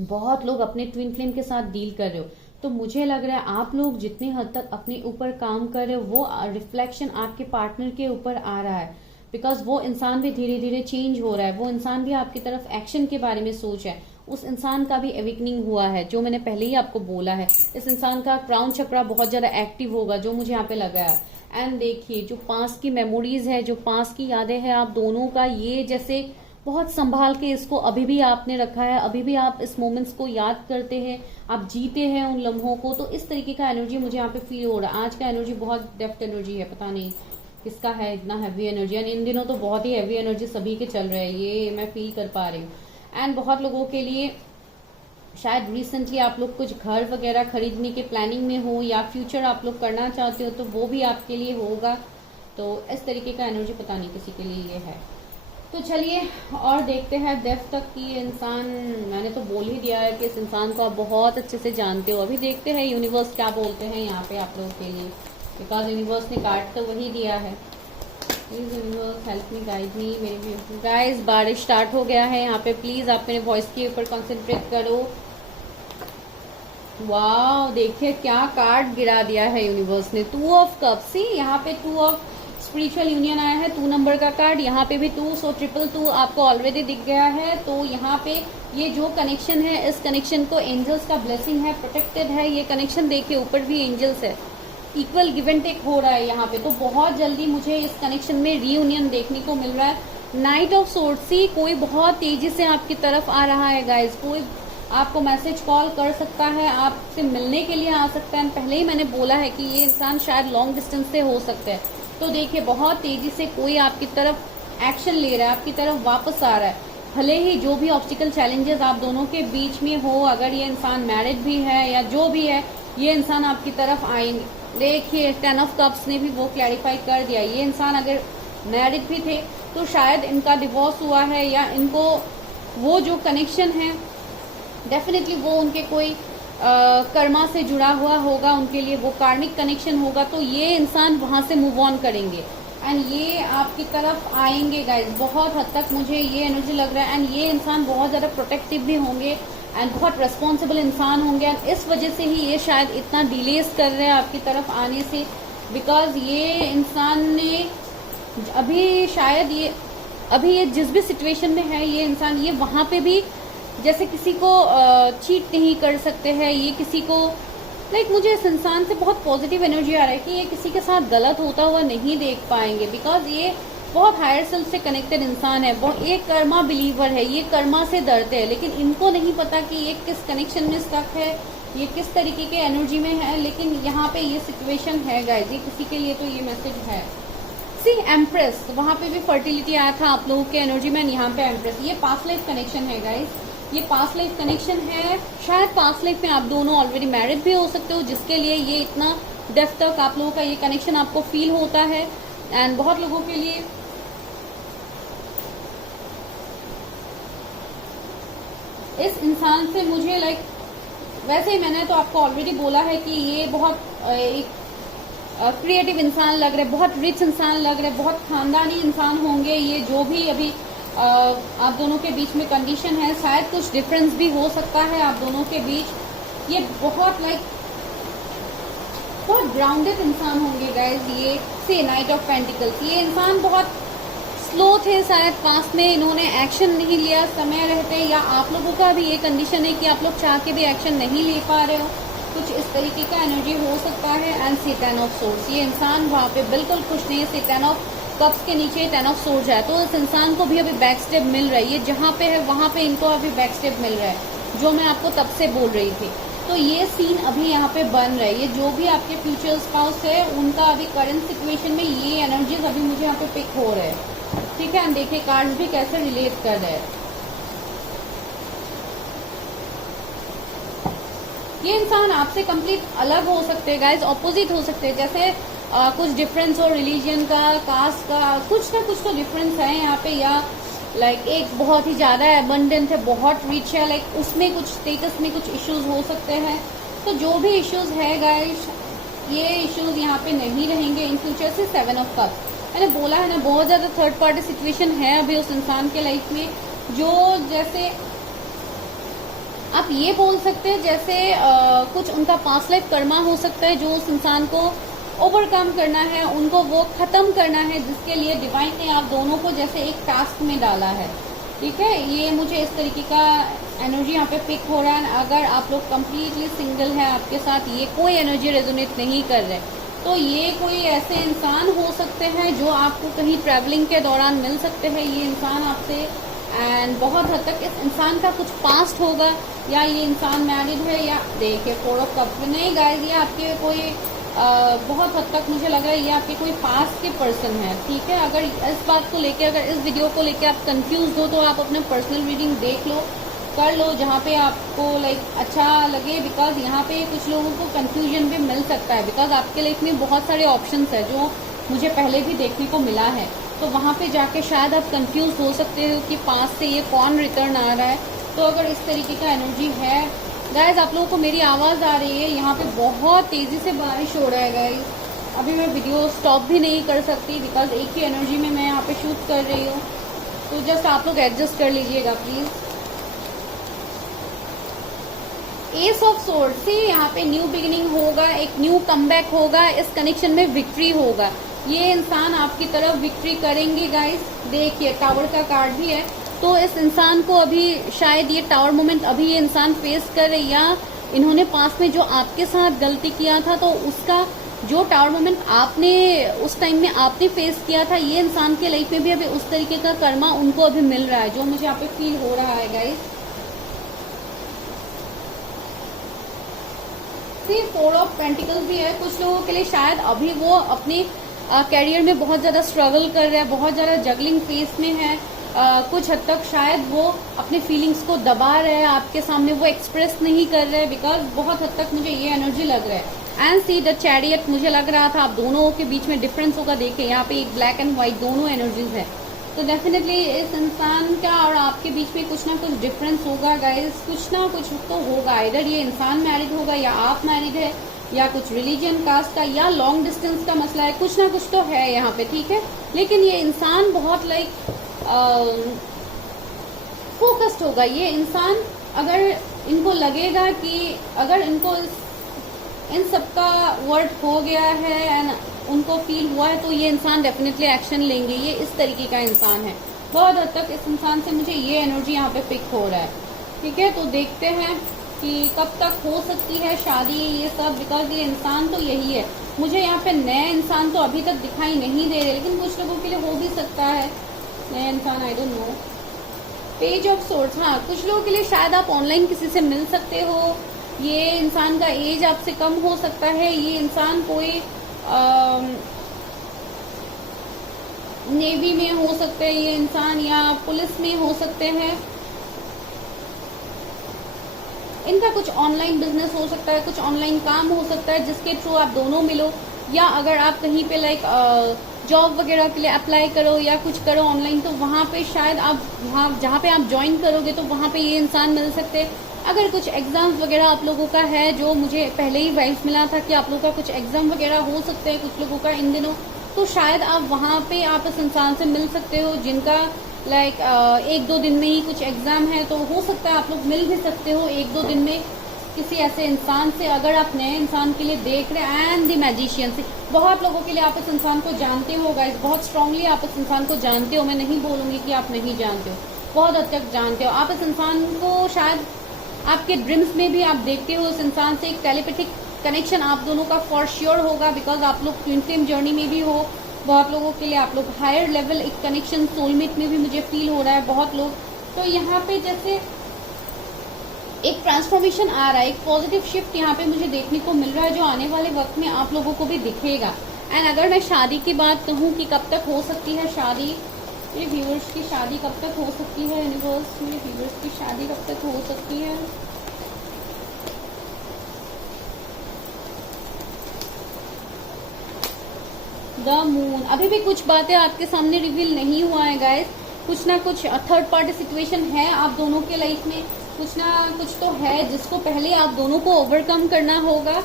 बहुत लोग अपने ट्विन फ्लेम के साथ डील कर रहे हो, तो मुझे लग रहा है आप लोग जितनी हद तक अपने ऊपर काम कर रहे हो वो रिफ्लेक्शन आपके पार्टनर के ऊपर आ रहा है। बिकॉज वो इंसान भी धीरे धीरे चेंज हो रहा है, वो इंसान भी आपकी तरफ एक्शन के बारे में सोच है। उस इंसान का भी एवेकनिंग हुआ है, जो मैंने पहले ही आपको बोला है। इस इंसान का क्राउन चक्रा बहुत ज्यादा एक्टिव होगा, जो मुझे यहाँ पे लगा है। एंड देखिए जो पास की मेमोरीज है, जो पास की यादें हैं आप दोनों का, ये जैसे बहुत संभाल के इसको अभी भी आपने रखा है, अभी भी आप इस मोमेंट्स को याद करते हैं, आप जीते हैं उन लम्हों को। तो इस तरीके का एनर्जी मुझे यहाँ पे फील हो रहा है। आज का एनर्जी बहुत डेप्थ एनर्जी है, पता नहीं किसका है इतना हैवी एनर्जी। एंड इन दिनों तो बहुत ही हैवी एनर्जी सभी के चल रहे हैं, ये मैं फील कर पा रही हूँ। एंड बहुत लोगों के लिए शायद रिसेंटली आप लोग कुछ घर वगैरह खरीदने के प्लानिंग में हो, या फ्यूचर आप लोग करना चाहते हो, तो वो भी आपके लिए होगा। तो इस तरीके का एनर्जी पता नहीं किसी के लिए ये है। तो चलिए और देखते हैं डेप्थ तक कि इंसान, मैंने तो बोल ही दिया है कि इस इंसान को आप बहुत अच्छे से जानते हो। अभी देखते हैं यूनिवर्स क्या बोलते हैं यहाँ पे आप लोगों के लिए, बिकॉज यूनिवर्स ने कार्ड तो वही दिया है। Please universe help me, guide मी। मेरे गाइस बारिश स्टार्ट हो गया है यहाँ पे, प्लीज आप मेरे वॉइस के ऊपर कंसंट्रेट करो। वाह देखिए क्या कार्ड गिरा दिया है यूनिवर्स ने, 2 ऑफ कप्स। सी यहाँ पे 2 ऑफ स्पिरिचुअल यूनियन आया है, 2 नंबर का कार्ड, यहाँ पे भी 2, सो 222 आपको ऑलरेडी दिख गया है। तो यहाँ पे ये जो कनेक्शन है, इस कनेक्शन को एंजल्स का ब्लेसिंग है, प्रोटेक्टेड है ये कनेक्शन। देखिए ऊपर भी एंजल्स है, इक्वल गिव एंड टेक हो रहा है यहाँ पे। तो बहुत जल्दी मुझे इस कनेक्शन में रीयूनियन देखने को मिल रहा है। नाइट ऑफ सोर्ड्स, सी कोई बहुत तेजी से आपकी तरफ आ रहा है गाइज। कोई आपको मैसेज कॉल कर सकता है, आपसे मिलने के लिए आ सकता है। पहले ही मैंने बोला है कि ये इंसान शायद लॉन्ग डिस्टेंस से हो सकता है। तो देखिए बहुत तेजी से कोई आपकी तरफ एक्शन ले रहा है, आपकी तरफ वापस आ रहा है। भले ही जो भी ऑब्स्टिकल चैलेंजेस आप दोनों के बीच में हो, अगर ये इंसान मैरिड भी है या जो भी है, ये इंसान आपकी तरफ आएंगे। देखिए 10 ऑफ कप्स ने भी वो क्लैरिफाई कर दिया। ये इंसान अगर मैरिड भी थे तो शायद इनका डिवोर्स हुआ है, या इनको वो जो कनेक्शन है डेफिनेटली वो उनके कोई कर्मा से जुड़ा हुआ होगा, उनके लिए वो कार्मिक कनेक्शन होगा। तो ये इंसान वहां से मूव ऑन करेंगे एंड ये आपकी तरफ आएंगे गाइज। बहुत हद तक मुझे ये एनर्जी लग रहा है एंड ये इंसान बहुत ज्यादा प्रोटेक्टिव भी होंगे एंड बहुत रेस्पॉन्सिबल इंसान होंगे एंड इस वजह से ही ये शायद इतना डिलेस कर रहे हैं आपकी तरफ आने से, बिकॉज ये इंसान ने अभी शायद ये जिस भी सिचुएशन में है ये इंसान, ये वहां पे भी जैसे किसी को चीट नहीं कर सकते हैं, ये किसी को मुझे इस इंसान से बहुत पॉजिटिव एनर्जी आ रहा है कि ये किसी के साथ गलत होता हुआ नहीं देख पाएंगे, बिकॉज ये बहुत हायर सेल्फ से कनेक्टेड इंसान है। वो एक कर्मा बिलीवर है, ये कर्मा से डरते हैं, लेकिन इनको नहीं पता कि ये किस कनेक्शन में स्टक है, ये किस तरीके के एनर्जी में है। लेकिन यहाँ पे ये सिचुएशन है गाइज, ये किसी के लिए तो ये मैसेज है। सी एम्प्रेस, वहां पे भी फर्टिलिटी आया था आप लोगों के एनर्जी में, यहाँ पे एम्प्रेस, ये पास्ट लाइफ कनेक्शन है गाइज, ये पास्ट लाइफ कनेक्शन है। शायद पास्ट लाइफ में आप दोनों ऑलरेडी मैरिड भी हो सकते हो, जिसके लिए ये इतना डेप्थ तक आप लोगों का ये कनेक्शन आपको फील होता है। एंड बहुत लोगों के लिए इस इंसान से मुझे वैसे ही मैंने तो आपको ऑलरेडी बोला है कि ये बहुत एक क्रिएटिव इंसान लग रहे, बहुत रिच इंसान लग रहे, बहुत खानदानी इंसान होंगे ये। जो भी अभी आप दोनों के बीच में कंडीशन है, शायद कुछ डिफरेंस भी हो सकता है आप दोनों के बीच। ये बहुत बहुत ग्राउंडेड इंसान होंगे गाइज। ये से नाइट ऑफ पेंटिकल्स, ये इंसान बहुत स्लो थे, शायद पास में इन्होंने एक्शन नहीं लिया समय रहते, या आप लोगों का भी ये कंडीशन है कि आप लोग चाह के भी एक्शन नहीं ले पा रहे हो, कुछ इस तरीके का एनर्जी हो सकता है। एंड सी 10 ऑफ सोर्ड्स, ये इंसान वहां पे बिल्कुल खुश नहीं है। सी 10 ऑफ कप्स के नीचे 10 ऑफ सोर्ड्स है, तो इस इंसान को भी अभी बैक स्टेप मिल रहा है। ये जहां पे है वहां पे इनको अभी बैक स्टेप मिल रहा है, जो मैं आपको तब से बोल रही थी। तो ये सीन अभी यहाँ पे बन रहा है। ये जो भी आपके फ्यूचर स्पाउस है उनका अभी करंट सिचुएशन में ये एनर्जीज अभी मुझे यहाँ पे पिक हो रहे हैं, ठीक है। देखिए कार्ड्स भी कैसे रिलेट कर रहे हैं। ये इंसान आपसे कंप्लीट अलग हो सकते हैं गाइज, ऑपोजिट हो सकते हैं। जैसे कुछ डिफरेंस हो रिलीजन का, कास्ट का, कुछ ना कुछ तो डिफरेंस है यहाँ पे, या एक बहुत ही ज्यादा एबंडेंट है, बहुत रिच है, उसमें कुछ स्टेटस में कुछ इश्यूज हो सकते हैं। तो जो भी इश्यूज है गाइज, ये इश्यूज यहाँ पे नहीं रहेंगे इन फ्यूचर से। 7 ऑफ कप्स मैंने बोला है ना, बहुत ज्यादा थर्ड पार्टी सिचुएशन है अभी उस इंसान के लाइफ में, जो जैसे आप ये बोल सकते हैं जैसे कुछ उनका पास्ट लाइफ कर्मा हो सकता है, जो उस इंसान को ओवरकम करना है, उनको वो खत्म करना है, जिसके लिए डिवाइन ने आप दोनों को जैसे एक टास्क में डाला है, ठीक है। ये मुझे इस तरीके का एनर्जी यहाँ पे पिक हो रहा है। अगर आप लोग कम्प्लीटली सिंगल है, आपके साथ ये कोई एनर्जी रेजोनेट नहीं कर रहे, तो ये कोई ऐसे इंसान हो सकते हैं जो आपको कहीं ट्रैवलिंग के दौरान मिल सकते हैं। ये इंसान आपसे एंड बहुत हद तक इस इंसान का कुछ पास्ट होगा, या ये इंसान मैरिड है, या देखिए 4 ऑफ कप्स नहीं गाइस, ये आपके कोई बहुत हद तक मुझे लग रहा है ये आपके कोई पास्ट के पर्सन है, ठीक है। अगर इस बात को लेके, अगर इस वीडियो को लेके आप कंफ्यूज हो तो आप अपना पर्सनल रीडिंग देख लो, कर लो जहाँ पे आपको अच्छा लगे, बिकॉज यहाँ पे कुछ लोगों को कंफ्यूजन भी मिल सकता है, बिकॉज आपके लाइफ में बहुत सारे ऑप्शंस है जो मुझे पहले भी देखने को मिला है। तो वहाँ पे जाके शायद आप कंफ्यूज हो सकते हो कि पास से ये कौन रिटर्न आ रहा है। तो अगर इस तरीके का एनर्जी है गाइज, आप लोगों को मेरी आवाज़ आ रही है, यहाँ पे बहुत तेज़ी से बारिश हो रहा है गाइज। अभी मैं वीडियो स्टॉप भी नहीं कर सकती, बिकॉज एक ही एनर्जी में मैं यहाँ पे शूट कर रही हूँ, तो जस्ट आप लोग एडजस्ट कर लीजिएगा प्लीज़। एस ऑफ सोर्ड से यहाँ पे न्यू बिगिनिंग होगा, एक न्यू कमबैक होगा, इस कनेक्शन में विक्ट्री होगा। ये इंसान आपकी तरफ विक्ट्री करेंगे गाइस। देखिए टावर का कार्ड भी है, तो इस इंसान को अभी शायद ये टावर मोमेंट अभी ये इंसान फेस कर, या इन्होंने पास में जो आपके साथ गलती किया था, तो उसका जो टावर मोमेंट आपने उस टाइम में आपने फेस किया था, ये इंसान के लाइफ में भी अभी उस तरीके का कर्मा उनको अभी मिल रहा है, जो मुझे यहाँ पे फील हो रहा है गाइस। 4 ऑफ पेंटिकल्स भी है, कुछ लोगों के लिए शायद अभी वो अपने कैरियर में बहुत ज्यादा स्ट्रगल कर रहे हैं, बहुत ज्यादा जगलिंग फेस में है। कुछ हद तक शायद वो अपने फीलिंग्स को दबा रहे हैं, आपके सामने वो एक्सप्रेस नहीं कर रहे, बिकॉज बहुत हद तक मुझे ये एनर्जी लग रहा है। एंड सी द चैरियट, मुझे लग रहा था आप दोनों के बीच में डिफरेंस होगा। देखिए यहाँ पे एक ब्लैक एंड व्हाइट दोनों एनर्जीज है, तो डेफिनेटली इस इंसान का और आपके बीच में कुछ ना कुछ डिफरेंस होगा गाइस, कुछ ना कुछ तो होगा। इधर ये इंसान मैरिड होगा या आप मैरिड है, या कुछ रिलीजन कास्ट का या लॉन्ग डिस्टेंस का मसला है, कुछ ना कुछ तो है यहाँ पे, ठीक है। लेकिन ये इंसान बहुत फोकस्ड होगा। ये इंसान, अगर इनको लगेगा कि अगर इनको इन सबका वर्ड हो गया है एंड उनको फील हुआ है, तो ये इंसान डेफिनेटली एक्शन लेंगे। ये इस तरीके का इंसान है। बहुत हद तक इस इंसान से मुझे ये एनर्जी यहाँ पे पिक हो रहा है, ठीक है। तो देखते हैं कि कब तक हो सकती है शादी, ये सब, बिकॉज ये इंसान तो यही है। मुझे यहाँ पे नए इंसान तो अभी तक दिखाई नहीं दे रहे, लेकिन कुछ लोगों के लिए हो भी सकता है नए इंसान, आई don't no. Page of source, हाँ, कुछ लोगों के लिए शायद आप ऑनलाइन किसी से मिल सकते हो। ये इंसान का एज आपसे कम हो सकता है। ये इंसान कोई नेवी में हो सकते हैं ये इंसान, या पुलिस में हो सकते हैं। इनका कुछ ऑनलाइन बिजनेस हो सकता है, कुछ ऑनलाइन काम हो सकता है जिसके थ्रू आप दोनों मिलो, या अगर आप कहीं पे जॉब वगैरह के लिए अप्लाई करो या कुछ करो ऑनलाइन, तो वहां पे शायद आप वहां जहाँ पे आप ज्वाइन करोगे तो वहां पे ये इंसान मिल सकते हैं। अगर कुछ एग्जाम वगैरह आप लोगों का है, जो मुझे पहले ही वाइफ मिला था कि आप लोगों का कुछ एग्जाम वगैरह हो सकते हैं कुछ लोगों का इन दिनों, तो शायद आप वहां पे आप इस इंसान से मिल सकते हो जिनका एक दो दिन में ही कुछ एग्जाम है। तो हो सकता है आप लोग मिल भी सकते हो एक दो दिन में किसी ऐसे इंसान से, अगर आप नए इंसान के लिए देख रहे हैं। एंड द मैजिशियन से, बहुत लोगों के लिए आप इस इंसान को जानते हो गाइस, बहुत स्ट्रांगली आप इस इंसान को जानते हो। मैं नहीं बोलूंगी कि आप नहीं जानते हो, बहुत हद तक जानते हो आप इस इंसान को। शायद आपके ड्रीम्स में भी आप देखते हो इस इंसान से। एक टेलीपैथिक कनेक्शन आप दोनों का फॉर श्योर होगा, बिकॉज आप लोग ट्विन फ्लेम जर्नी में भी हो। बहुत लोगों के लिए आप लोग हायर लेवल एक कनेक्शन सोलमेट में भी मुझे फील हो रहा है बहुत लोग। तो यहाँ पे जैसे एक ट्रांसफॉर्मेशन आ रहा है, एक पॉजिटिव शिफ्ट यहाँ पे मुझे देखने को मिल रहा है, जो आने वाले वक्त में आप लोगों को भी दिखेगा। एंड अगर मैं शादी की बात कहूँ कि कब तक हो सकती है शादी, मेरे व्यूअर्स की शादी कब तक हो सकती है, यूनिवर्स, मेरे व्यूअर्स की शादी कब तक हो सकती है। द मून, अभी भी कुछ बातें आपके सामने रिवील नहीं हुआ है गाइस। कुछ ना कुछ थर्ड पार्टी सिचुएशन है आप दोनों के लाइफ में, कुछ ना कुछ तो है जिसको पहले आप दोनों को ओवरकम करना होगा।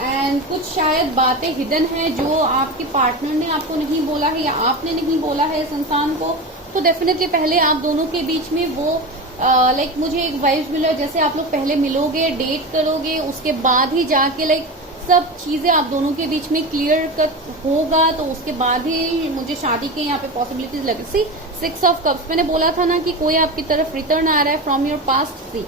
एंड कुछ शायद बातें हिडन है जो आपके पार्टनर ने आपको नहीं बोला है या आपने नहीं बोला है इस इंसान को। तो डेफिनेटली पहले आप दोनों के बीच में वो मुझे एक वाइब्स मिला, जैसे आप लोग पहले मिलोगे, डेट करोगे, उसके बाद ही जाके सब चीजें आप दोनों के बीच में क्लियर कट होगा, तो उसके बाद ही मुझे शादी के यहाँ पे पॉसिबिलिटीज लग सी। 6 ऑफ कप्स, मैंने बोला था ना कि कोई आपकी तरफ रिटर्न आ रहा है from your past. See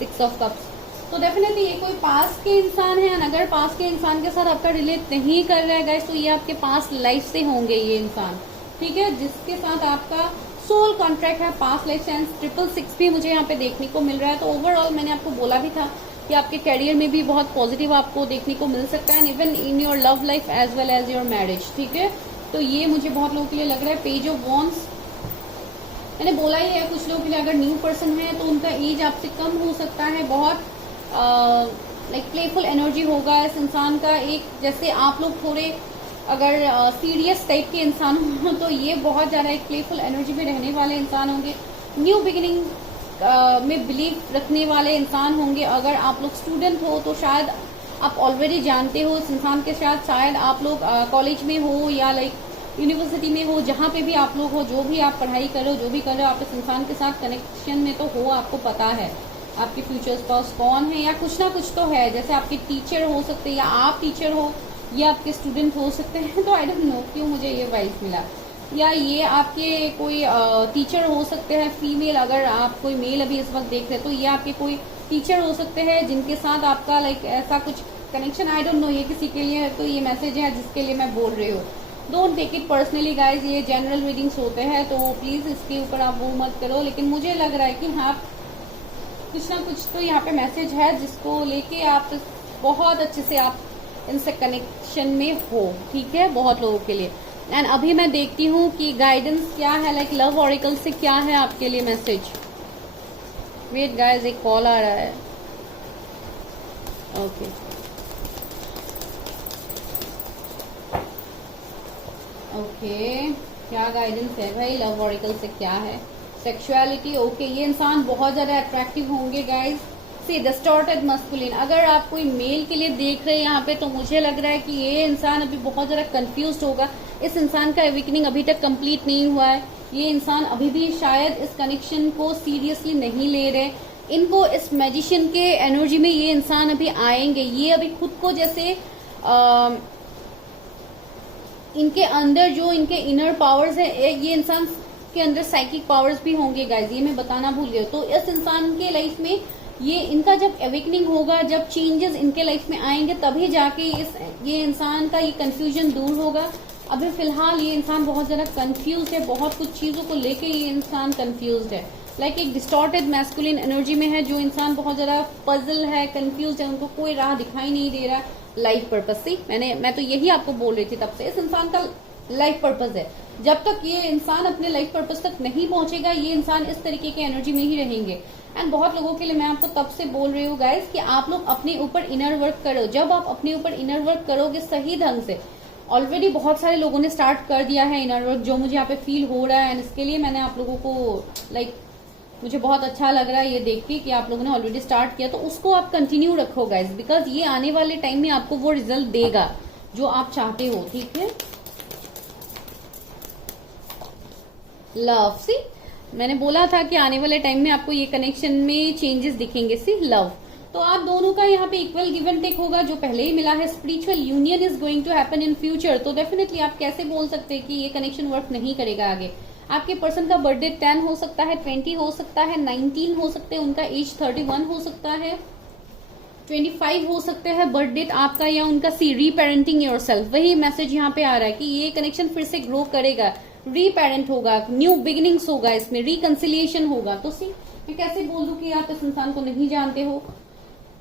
6 of cups, तो डेफिनेटली ये कोई पास के इंसान है। अगर पास के इंसान के साथ आपका रिलेट नहीं कर रहा है गाइस, तो ये आपके पास लाइफ से होंगे ये इंसान, ठीक है, जिसके साथ आपका सोल कॉन्ट्रैक्ट है पास लाइफ से। 666 भी मुझे यहाँ पे देखने को मिल रहा है। तो ओवरऑल मैंने आपको बोला भी था कि आपके करियर में भी बहुत पॉजिटिव आपको देखने को मिल सकता है, even in your love life as well as your marriage, ठीक है। तो ये मुझे बहुत लोगों के लिए लग रहा है। पेज ऑफ वॉन्ड्स, मैंने बोला ही है, कुछ लोगों के लिए अगर न्यू पर्सन है तो उनका एज आपसे कम हो सकता है। बहुत प्लेफुल एनर्जी होगा इस इंसान का। एक जैसे आप लोग थोड़े अगर सीरियस टाइप के इंसान हो तो ये बहुत ज्यादा एक प्लेफुल एनर्जी में रहने वाले इंसान होंगे। न्यू बिगिनिंग में बिलीव रखने वाले इंसान होंगे। अगर आप लोग स्टूडेंट हो तो शायद आप ऑलरेडी जानते हो इस इंसान के साथ, शायद आप लोग कॉलेज में हो या यूनिवर्सिटी में हो, जहाँ पे भी आप लोग हो, जो भी आप पढ़ाई करो, जो भी करो, आप इस इंसान के साथ कनेक्शन में तो हो, आपको पता है आपके फ्यूचर स्पाउस कौन है या कुछ ना कुछ तो है। जैसे आपके टीचर हो सकते हैं या आप टीचर हो या आपके स्टूडेंट हो सकते हैं। तो आई डोंट नो क्यों मुझे ये वाइब मिला, या ये आपके कोई टीचर हो सकते हैं फीमेल। अगर आप कोई मेल अभी इस वक्त देख रहे हैं तो ये आपके कोई टीचर हो सकते हैं जिनके साथ आपका ऐसा कुछ कनेक्शन। आई डोंट नो ये किसी के लिए तो ये मैसेज है जिसके लिए मैं बोल रही हूँ। Don't take it personally guys, ये जनरल रीडिंग्स होते हैं तो प्लीज इसके ऊपर आप वो मत करो। लेकिन मुझे लग रहा है कि हाँ कुछ ना कुछ तो यहाँ पे मैसेज है जिसको लेके आप बहुत अच्छे से आप इनसे कनेक्शन में हो, ठीक है, बहुत लोगों के लिए। एंड अभी मैं देखती हूँ कि गाइडेंस क्या है, लव ऑरिकल से क्या है आपके लिए मैसेज। वेट गाइज, एक कॉल आ रहा है। ओके ओके क्या गाइडेंस है भाई लव ऑरिकल से, क्या है? सेक्सुअलिटी, ओके, ये इंसान बहुत ज्यादा अट्रैक्टिव होंगे गाइज। सी डिस्टॉर्टेड मस्कुलिन, अगर आप कोई मेल के लिए देख रहे हैं यहाँ पे, तो मुझे लग रहा है कि ये इंसान अभी बहुत ज्यादा कंफ्यूज होगा। इस इंसान का अवेकनिंग अभी तक कंप्लीट नहीं हुआ है। ये इंसान अभी भी शायद इस कनेक्शन को सीरियसली नहीं ले रहे। इनको इस मैजिशियन के एनर्जी में ये इंसान अभी आएंगे। ये अभी खुद को जैसे इनके अंदर जो इनके इनर पावर्स है, ये इंसान के अंदर साइकिक पावर्स भी होंगे गाइज, ये मैं बताना भूल गया। तो इस इंसान के लाइफ में ये इनका जब अवेकनिंग होगा, जब चेंजेस इनके लाइफ में आएंगे, तभी जाके ये इंसान का ये कंफ्यूजन दूर होगा। अभी फिलहाल ये इंसान बहुत ज्यादा कंफ्यूज है, बहुत कुछ चीजों को लेके ये इंसान कंफ्यूज है। लाइक एक डिस्टॉर्टेड मैस्कुलिन एनर्जी में है, जो इंसान बहुत ज्यादा पजल है, कंफ्यूज है, उनको कोई राह दिखाई नहीं दे रहा लाइफ पर्पज से। मैं तो यही आपको बोल रही थी तब से, इस इंसान का लाइफ पर्पज है। जब तक ये इंसान अपने लाइफ पर्पज तक नहीं पहुंचेगा, ये इंसान इस तरीके के एनर्जी में ही रहेंगे। एंड बहुत लोगों के लिए मैं आपको तब से बोल रही हूँ गाइस कि आप लोग अपने ऊपर इनर वर्क करो। जब आप अपने ऊपर इनर वर्क करोगे सही ढंग से, ऑलरेडी बहुत सारे लोगों ने स्टार्ट कर दिया है इनर वर्क, जो मुझे यहाँ पे फील हो रहा है। एंड इसके लिए मैंने आप लोगों को मुझे बहुत अच्छा लग रहा है ये देख के कि आप लोगों ने ऑलरेडी स्टार्ट किया, तो उसको आप कंटिन्यू रखो गाइस, बिकॉज ये आने वाले टाइम में आपको वो रिजल्ट देगा जो आप चाहते हो। ठीक है, लव, सी मैंने बोला था कि आने वाले टाइम में आपको ये कनेक्शन में चेंजेस दिखेंगे। सी लव, तो आप दोनों का यहाँ पे इक्वल गिव एंड टेक होगा, जो पहले ही मिला है। Spiritual union is going to happen in future. तो डेफिनेटली आप कैसे बोल सकते हैं कि ये कनेक्शन वर्क नहीं करेगा आगे। आपके पर्सन का बर्थडे 10 हो सकता है, 20 हो सकता है, 19 हो सकते हैं, उनका एज 31 हो सकता है, 25 हो सकते हैं बर्थ डेट आपका या उनका। सी रीपेरेंटिंग योरसेल्फ, वही मैसेज यहाँ पे आ रहा है कि ये कनेक्शन फिर से ग्रो करेगा, रीपेरेंट होगा, न्यू बिगिनिंग्स होगा, इसमें रिकंसिलिएशन होगा। तो सी मैं कैसे बोल दूं कि आप इस इंसान को नहीं जानते हो।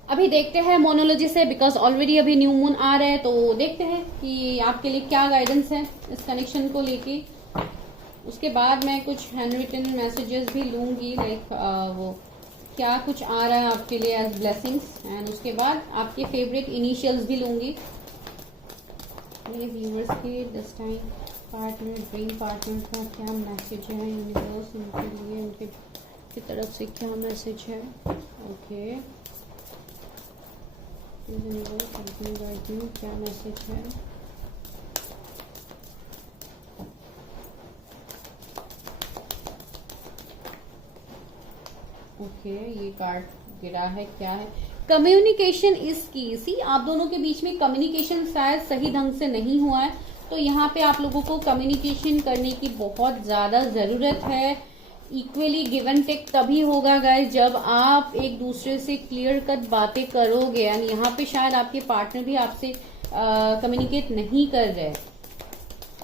अभी देखते हैं मोनोलॉजी से, बिकॉज ऑलरेडी अभी न्यू मून आ रहा है, तो देखते हैं कि आपके लिए क्या गाइडेंस है इस कनेक्शन को लेके। उसके बाद मैं कुछ हैंड रिटन मैसेजेस भी लूंगी, लाइक वो क्या कुछ आ रहा है आपके लिए एज ब्लेसिंग्स। एंड उसके बाद आपके फेवरेट इनिशियल्स भी लूंगी मेरे व्यूअर्स के। This time partner, dream partner का क्या मैसेज है यूनिवर्स उनके लिए, उनके की तरफ से क्या मैसेज है। ओके, यूनिवर्स अपनी गाइड में क्या मैसेज है। ओके, ये कार्ड गिरा है, क्या है? कम्युनिकेशन इज की। सी आप दोनों के बीच में कम्युनिकेशन शायद सही ढंग से नहीं हुआ है, तो यहाँ पे आप लोगों को कम्युनिकेशन करने की बहुत ज्यादा जरूरत है। इक्वली गिव एंड टेक तभी होगा गाइस जब आप एक दूसरे से क्लियर कट बातें करोगे। एंड यहाँ पे शायद आपके पार्टनर भी आपसे कम्युनिकेट नहीं कर रहे,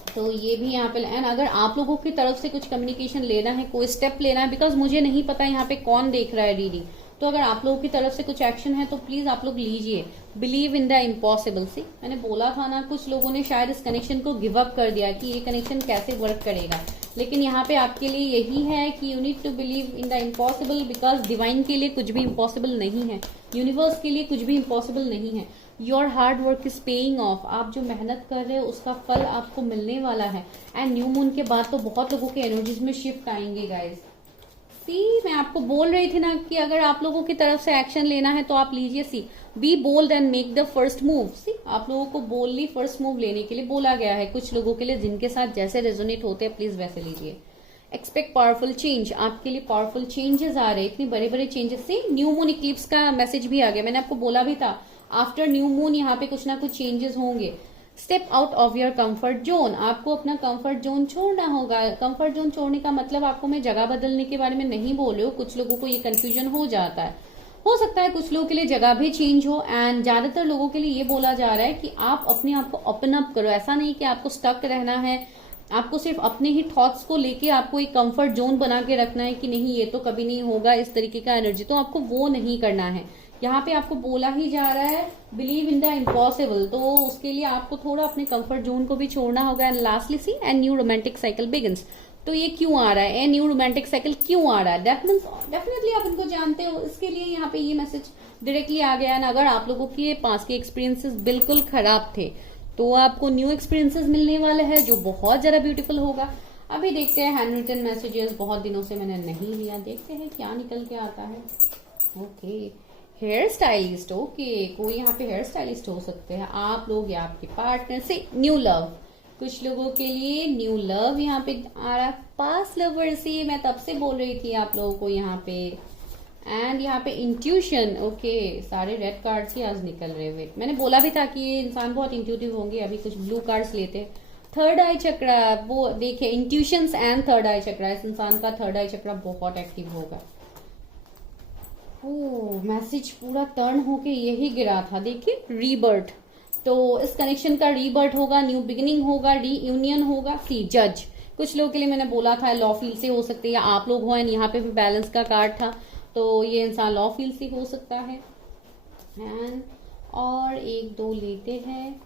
तो ये भी यहाँ पे। एंड अगर आप लोगों की तरफ से कुछ कम्युनिकेशन लेना है, कोई स्टेप लेना है, बिकॉज मुझे नहीं पता यहाँ पे कौन देख रहा है रीडिंग, तो अगर आप लोगों की तरफ से कुछ एक्शन है तो प्लीज आप लोग लीजिए। Believe in the impossible. See मैंने बोला था ना, कुछ लोगों ने शायद इस कनेक्शन को गिव अप कर दिया कि ये कनेक्शन कैसे वर्क करेगा, लेकिन यहाँ पे आपके लिए यही है कि you need to believe in the impossible, because divine के लिए कुछ भी इम्पॉसिबल नहीं है, यूनिवर्स के लिए कुछ भी इम्पॉसिबल नहीं है। Your hard work is paying of. आप जो मेहनत कर रहे हो उसका फल आपको मिलने वाला है। एंड न्यू मून के बाद तो बहुत लोगों के एनर्जीज में शिफ्ट आएंगे गाइज। सी मैं आपको बोल रही थी ना कि अगर आप लोगों की तरफ से एक्शन लेना है तो आप लीजिए। See be bold and make the first move. See आप लोगों को बोल्डली फर्स्ट मूव लेने के लिए बोला गया है। कुछ लोगों के लिए जिनके साथ जैसे रेजोनेट होते हैं प्लीज वैसे लीजिए। Expect powerful change. आपके लिए पावरफुल चेंजेस आ रहे हैं, इतने बड़े बड़े चेंजेस। से न्यू मून इक्लिप्स का मैसेज भी आ गया, मैंने आपको बोला भी था आफ्टर न्यू मून यहाँ पे कुछ ना कुछ चेंजेस होंगे। Step out of your comfort zone. आपको अपना कंफर्ट जोन छोड़ना होगा। कंफर्ट जोन छोड़ने का मतलब आपको मैं जगह बदलने के बारे में नहीं बोल रही हूँ, कुछ लोगों को ये कंफ्यूजन हो जाता है। हो सकता है कुछ लोगों के लिए जगह भी चेंज हो। एंड ज्यादातर लोगों के लिए ये बोला जा रहा है कि आप अपने आप को ओपन अप करो। ऐसा नहीं कि आपको स्टक रहना है, आपको सिर्फ अपने ही थॉट्स को लेके आपको एक कंफर्ट जोन बना के रखना है कि नहीं ये तो कभी नहीं होगा, इस तरीके का एनर्जी, तो आपको वो नहीं करना है। यहाँ पे आपको बोला ही जा रहा है बिलीव इन द इम्पॉसिबल, तो उसके लिए आपको थोड़ा अपने कंफर्ट जोन को भी छोड़ना होगा। And lastly see and new romantic cycle begins. तो ये क्यों आ रहा है, ए न्यू रोमांटिक साइकिल क्यों आ रहा है? डेफिनेटली आप इनको जानते हो, इसके लिए यहाँ पे ये मैसेज डायरेक्टली आ गया। एंड अगर आप लोगों के पास के एक्सपीरियंसेस बिल्कुल खराब थे तो आपको न्यू एक्सपीरियंसेस मिलने वाले हैं जो बहुत ज्यादा ब्यूटीफुल होगा। अभी देखते हैं हैंड रिटन मैसेजेस, बहुत दिनों से मैंने नहीं लिया, देखते हैं क्या निकल के आता है। ओके, हेयर स्टाइलिस्ट, ओके, कोई यहाँ पे हेयर स्टाइलिस्ट हो सकते हैं आप लोग या आपके पार्टनर से। न्यू लव, कुछ लोगों के लिए न्यू लव यहाँ पे आ रहा है। पास्ट लवर से मैं तब से बोल रही थी आप लोगों को यहाँ पे। एंड यहाँ पे इंट्यूशन, ओके, सारे रेड कार्ड्स ही आज निकल रहे हुए। मैंने बोला भी था कि ये इंसान बहुत इंट्यूटिव होंगे। अभी कुछ ब्लू कार्ड्स लेते हैं। थर्ड आई चक्रा, वो देखिए इंट्यूशंस एंड थर्ड आई चक्रा, इस इंसान का थर्ड आई चक्रा बहुत एक्टिव होगा। ओ, मैसेज पूरा टर्न होके यही गिरा था, देखिए रीबर्थ। तो इस कनेक्शन का रीबर्थ होगा, न्यू बिगिनिंग होगा, रीयूनियन होगा। सी जज, कुछ लोगों के लिए मैंने बोला था लॉ फील्ड से हो सकते हैं, या आप लोग हो। यहाँ पे भी बैलेंस का कार्ड था, तो ये इंसान लॉ फील्ड से हो सकता है। एंड और एक दो लेते हैं,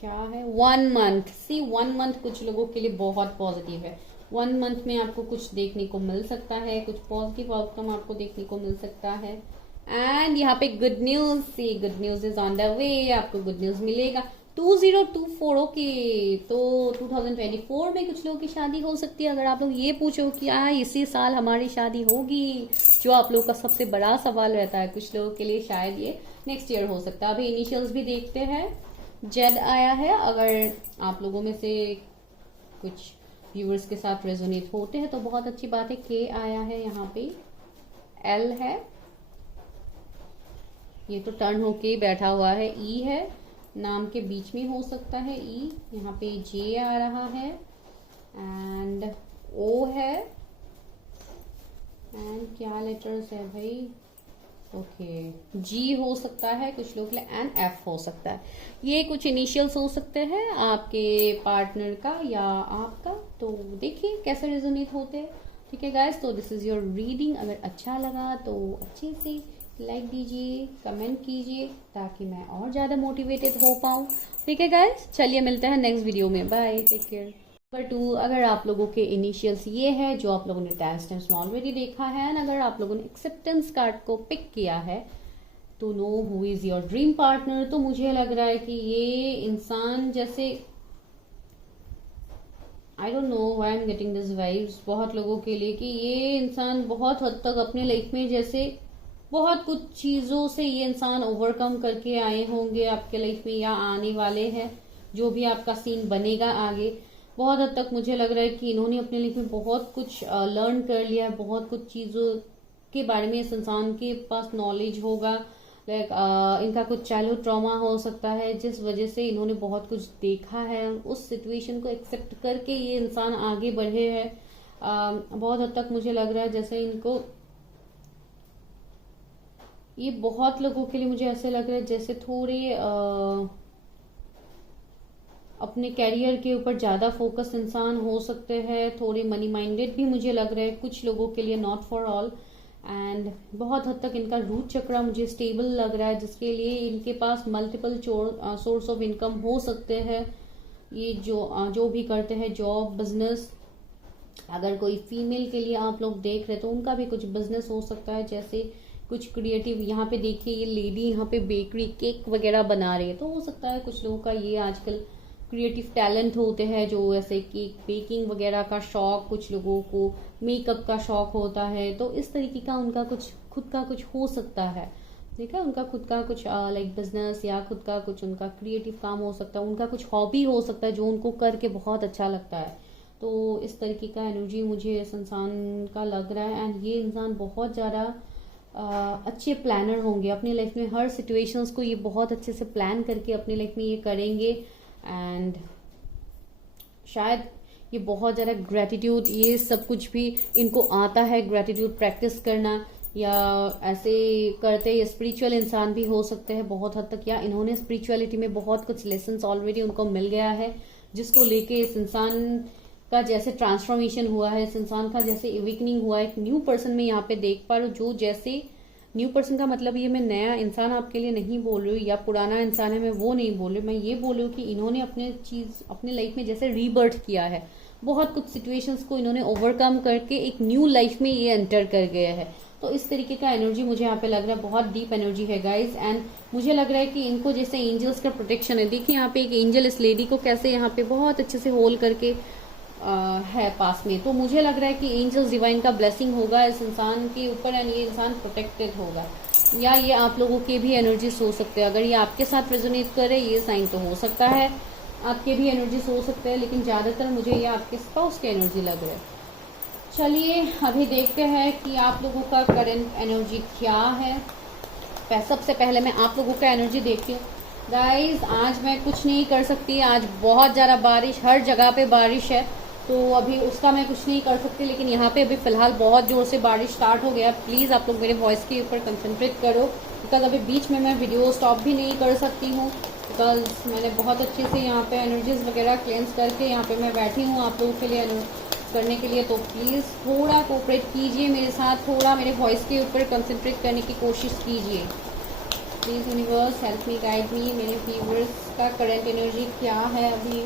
क्या है, 1 मंथ। सी 1 मंथ कुछ लोगों के लिए बहुत पॉजिटिव है। 1 मंथ में आपको कुछ देखने को मिल सकता है, कुछ पॉजिटिव आउटकम आपको देखने को मिल सकता है। एंड यहाँ पे good news, see good news is on the way, आपको गुड न्यूज मिलेगा। 2024, ओके, तो 2024 में कुछ लोगों की शादी हो सकती है। अगर आप लोग ये पूछो कि इसी साल हमारी शादी होगी, जो आप लोग का सबसे बड़ा सवाल रहता है, कुछ लोगों के लिए शायद ये नेक्स्ट ईयर हो सकता है। अभी इनिशियल्स भी देखते हैं। जेड आया है, अगर आप लोगों में से कुछ व्यूअर्स के साथ रेजोनेट होते हैं तो बहुत अच्छी बात है। के आया है, यहाँ पे एल है, ये तो टर्न होके बैठा हुआ है। ई है, नाम के बीच में हो सकता है ई। यहाँ पे जे आ रहा है एंड ओ है। एंड क्या लेटर्स है भाई, ओके, जी हो सकता है कुछ लोग के लिए, एंड एफ हो सकता है। ये कुछ इनिशियल्स हो सकते हैं आपके पार्टनर का या आपका। तो देखिए कैसे रेजोनेट होते हैं। ठीक है गाइस, तो दिस इज योर रीडिंग। अगर अच्छा लगा तो अच्छे से लाइक दीजिए, कमेंट कीजिए, ताकि मैं और ज्यादा मोटिवेटेड हो पाऊँ। ठीक है गाइस, चलिए मिलते हैं नेक्स्ट वीडियो में, बाय, टेक केयर। नंबर 2, अगर आप लोगों के इनिशियल्स ये है जो आप लोगों ने टेस्ट में ऑलरेडी देखा है, एंड अगर आप लोगों ने एक्सेप्टेंस कार्ड को पिक किया है to know who is your dream partner, तो मुझे लग रहा है कि ये इंसान जैसे, I don't know why I am getting this vibes बहुत लोगों के लिए, कि ये इंसान बहुत हद तक अपने लाइफ में जैसे बहुत कुछ चीजों से ये इंसान ओवरकम करके आए होंगे आपके लाइफ में, या आने वाले हैं। जो भी आपका सीन बनेगा आगे, बहुत हद तक मुझे लग रहा है कि इन्होंने अपने लाइफ में बहुत कुछ लर्न कर लिया है। बहुत कुछ चीजों के बारे में इस इंसान के पास नॉलेज होगा। लाइक इनका कुछ चाइल्डहुड ट्रॉमा हो सकता है, जिस वजह से इन्होंने बहुत कुछ देखा है। उस सिचुएशन को एक्सेप्ट करके ये इंसान आगे बढ़े हैं। बहुत हद तक मुझे लग रहा है जैसे इनको, ये बहुत लोगों के लिए मुझे ऐसे लग रहा है जैसे थोड़े अपने कैरियर के ऊपर ज्यादा फोकस इंसान हो सकते हैं। थोड़े मनी माइंडेड भी मुझे लग रहा है कुछ लोगों के लिए, नॉट फॉर ऑल। एंड बहुत हद तक इनका रूट चक्रा मुझे स्टेबल लग रहा है, जिसके लिए इनके पास मल्टीपल सोर्स ऑफ इनकम हो सकते हैं। ये जो भी करते हैं, जॉब, बिजनेस। अगर कोई फीमेल के लिए आप लोग देख रहे तो उनका भी कुछ बिजनेस हो सकता है, जैसे कुछ क्रिएटिव। यहाँ पे देखिए ये लेडी यहाँ पे बेकरी, केक वगैरह बना रही है, तो हो सकता है कुछ लोगों का ये आजकल क्रिएटिव टैलेंट होते हैं, जो ऐसे केक बेकिंग वगैरह का शौक, कुछ लोगों को मेकअप का शौक होता है, तो इस तरीके का उनका कुछ खुद का कुछ हो सकता है। ठीक है, उनका खुद का कुछ लाइक बिजनेस या खुद का कुछ उनका क्रिएटिव काम हो सकता है, उनका कुछ हॉबी हो सकता है जो उनको करके बहुत अच्छा लगता है। तो इस तरीके का एनर्जी मुझे इस इंसान का लग रहा है। एंड ये इंसान बहुत ज़्यादा अच्छे प्लानर होंगे अपनी लाइफ में। हर सिचुएशंस को ये बहुत अच्छे से प्लान करके अपनी लाइफ में ये करेंगे। एंड शायद ये बहुत ज़्यादा ग्रेटिट्यूड, ये सब कुछ भी इनको आता है, ग्रेटिट्यूड प्रैक्टिस करना, या ऐसे करते ये स्पिरिचुअल इंसान भी हो सकते हैं बहुत हद तक, या इन्होंने स्पिरिचुअलिटी में बहुत कुछ लेसन्स ऑलरेडी उनको मिल गया है, जिसको लेके इस इंसान का जैसे ट्रांसफॉर्मेशन हुआ है, इस इंसान का जैसे इविकनिंग हुआ है, एक न्यू पर्सन में यहाँ पे देख पा रही हूँ। जो जैसे न्यू पर्सन का मतलब ये मैं नया इंसान आपके लिए नहीं बोल रही हूँ, या पुराना इंसान है मैं वो नहीं बोल रही हूँ। मैं ये बोल रही हूँ कि इन्होंने अपने लाइफ में जैसे रीबर्थ किया है, बहुत कुछ सिचुएशंस को इन्होंने ओवरकम करके एक न्यू लाइफ में ये एंटर कर गए हैं। तो इस तरीके का एनर्जी मुझे यहाँ पे लग रहा है, बहुत डीप एनर्जी है गाइज। एंड मुझे लग रहा है कि इनको जैसे एंजल्स का प्रोटेक्शन है। देखिए यहाँ पे एक एंजल इस लेडी को कैसे यहाँ पे बहुत अच्छे से होल्ड करके है पास में, तो मुझे लग रहा है कि एंजल्स डिवाइन का ब्लेसिंग होगा इस इंसान के ऊपर एंड ये इंसान प्रोटेक्टेड होगा। या ये आप लोगों के भी एनर्जीज हो सकते हैं, अगर ये आपके साथ रेजोनेट करे ये साइन तो हो सकता है आपके भी एनर्जीज हो सकते हैं, लेकिन ज़्यादातर मुझे ये आपके स्पाउस की एनर्जी लग रहा है। चलिए अभी देखते हैं कि आप लोगों का करंट एनर्जी क्या है। सबसे पहले मैं आप लोगों का एनर्जी देखती हूँ। गाइज आज मैं कुछ नहीं कर सकती, आज बहुत ज़्यादा बारिश, हर जगह पे बारिश है, तो अभी उसका मैं कुछ नहीं कर सकती, लेकिन यहाँ पे अभी फ़िलहाल बहुत ज़ोर से बारिश स्टार्ट हो गया। प्लीज़ आप लोग मेरे वॉइस के ऊपर कंसंट्रेट करो, बिकॉज अभी बीच में मैं वीडियो स्टॉप भी नहीं कर सकती हूँ, बिकॉज मैंने बहुत अच्छे से यहाँ पे एनर्जीज वगैरह क्लेंस करके यहाँ पे मैं बैठी हूँ आप लोगों के लिए करने के लिए। तो प्लीज़ थोड़ा कोऑपरेट कीजिए मेरे साथ, थोड़ा मेरे वॉइस के ऊपर कंसंट्रेट करने की कोशिश कीजिए। Please universe help me, guide मी। मेरे व्यूअर्स का करंट एनर्जी क्या है अभी।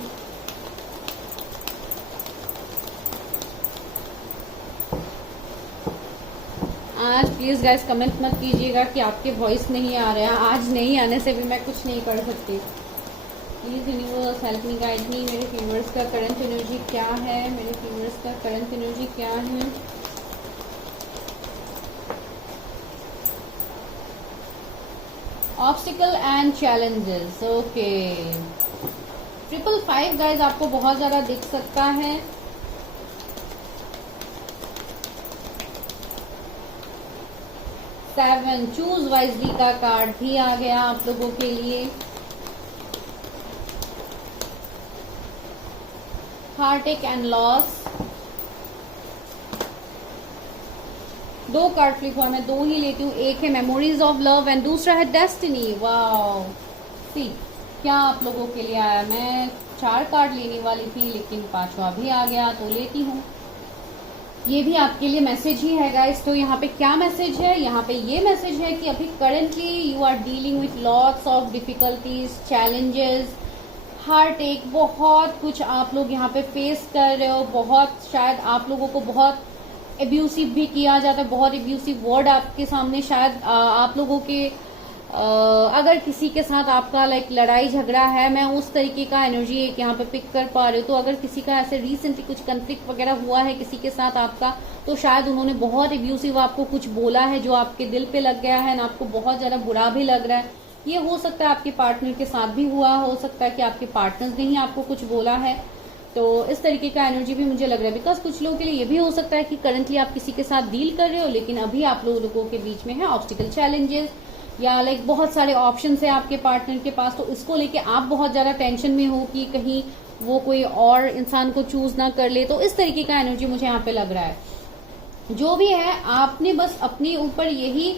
आज प्लीज़ गाइस कमेंट मत कीजिएगा कि आपके वॉइस नहीं आ रहा है, आज नहीं आने से भी मैं कुछ नहीं कर सकती। Please universe help me, guide मी। मेरे व्यूअर्स का करंट एनर्जी क्या है, मेरे व्यूअर्स का करंट एनर्जी क्या है। Obstacle and challenges, okay. 555 guys आपको बहुत ज़्यादा दिख सकता है। सेवन चूज वाइजली का कार्ड भी आ गया आप लोगों के लिए। Heartect and loss, 2 card flip हुआ, मैं 2 ही लेती हूँ। एक है मेमोरीज ऑफ लव एंड दूसरा है डेस्टिनी। वाओ, सी क्या आप लोगों के लिए आया। मैं 4 कार्ड लेने वाली थी लेकिन 5वां भी आ गया तो लेती हूँ। ये भी आपके लिए मैसेज ही है गाइस। तो यहाँ पे क्या मैसेज है, यहाँ पे ये मैसेज है कि अभी currently you are dealing with lots of difficulties, challenges, heartache, बहुत कुछ आप लोग यहाँ पे फेस कर रहे हो। बहुत शायद आप लोगों को बहुत एब्यूसिव भी किया जाता है, बहुत एब्यूसिव वर्ड आपके सामने शायद आप लोगों के अगर किसी के साथ आपका लाइक लड़ाई झगड़ा है, मैं उस तरीके का एनर्जी एक यहाँ पे पिक कर पा रही हूँ। तो अगर किसी का ऐसे रिसेंटली कुछ कंफ्लिक्ट वगैरह हुआ है किसी के साथ आपका, तो शायद उन्होंने बहुत एब्यूसिव आपको कुछ बोला है जो आपके दिल पे लग गया है ना, आपको बहुत ज्यादा बुरा भी लग रहा है। ये हो सकता है आपके पार्टनर के साथ भी हुआ, हो सकता है कि आपके पार्टनर ने ही आपको कुछ बोला है। तो इस तरीके का एनर्जी भी मुझे लग रहा है। बिकॉज कुछ लोगों के लिए ये भी हो सकता है कि करंटली आप किसी के साथ डील कर रहे हो लेकिन अभी आप लोगों के बीच में है ऑब्स्टिकल, चैलेंजेस, या लाइक बहुत सारे ऑप्शंस है आपके पार्टनर के पास। तो इसको लेके आप बहुत ज्यादा टेंशन में हो कि कहीं वो कोई और इंसान को चूज ना कर ले। तो इस तरीके का एनर्जी मुझे यहाँ पे लग रहा है। जो भी है आपने बस अपने ऊपर यही,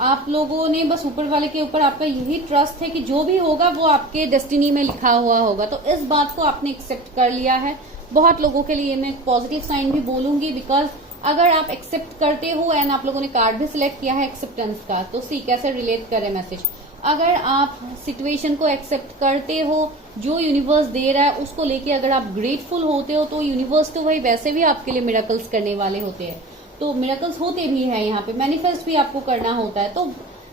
आप लोगों ने बस ऊपर वाले के ऊपर आपका यही ट्रस्ट है कि जो भी होगा वो आपके डेस्टिनी में लिखा हुआ होगा। तो इस बात को आपने एक्सेप्ट कर लिया है। बहुत लोगों के लिए मैं पॉजिटिव साइन भी बोलूंगी, बिकॉज अगर आप एक्सेप्ट करते हो एंड आप लोगों ने कार्ड भी सिलेक्ट किया है एक्सेप्टेंस का, तो सी कैसे रिलेट करे मैसेज। अगर आप सिचुएशन को एक्सेप्ट करते हो, जो यूनिवर्स दे रहा है उसको लेके अगर आप ग्रेटफुल होते हो, तो यूनिवर्स तो वही वैसे भी आपके लिए मिरेकल्स करने वाले होते हैं। तो मिरेकल्स होते भी है, यहाँ पे मैनिफेस्ट भी आपको करना होता है। तो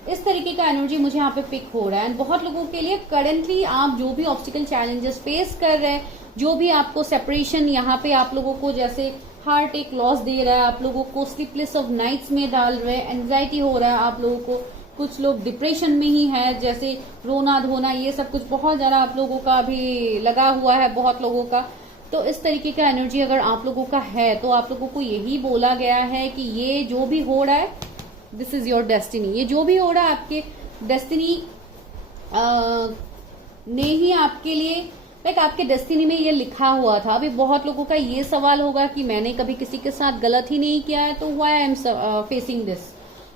इस तरीके का एनर्जी मुझे यहाँ पे पिक हो रहा है। एंड बहुत लोगों के लिए करेंटली आप जो भी ऑब्स्टिकल चैलेंजेस फेस कर रहे हैं, जो भी आपको सेपरेशन यहाँ पे आप लोगों को जैसे हार्ट एक लॉस दे रहा है, आप लोगों को स्लीपलेस ऑफ नाइट्स में डाल रहे हैं, एंजाइटी हो रहा है आप लोगों को, कुछ लोग डिप्रेशन में ही है, जैसे रोना धोना, ये सब कुछ बहुत ज्यादा आप लोगों का अभी लगा हुआ है बहुत लोगों का। तो इस तरीके का एनर्जी अगर आप लोगों का है तो आप लोगों को यही बोला गया है कि ये जो भी हो रहा है, दिस इज योर डेस्टिनी। ये जो भी हो रहा है आपके डेस्टिनी ने ही आपके लिए, लाइक आपके डेस्टिनी में ये लिखा हुआ था। अभी बहुत लोगों का ये सवाल होगा कि मैंने कभी किसी के साथ गलत ही नहीं किया है, तो why I am facing this.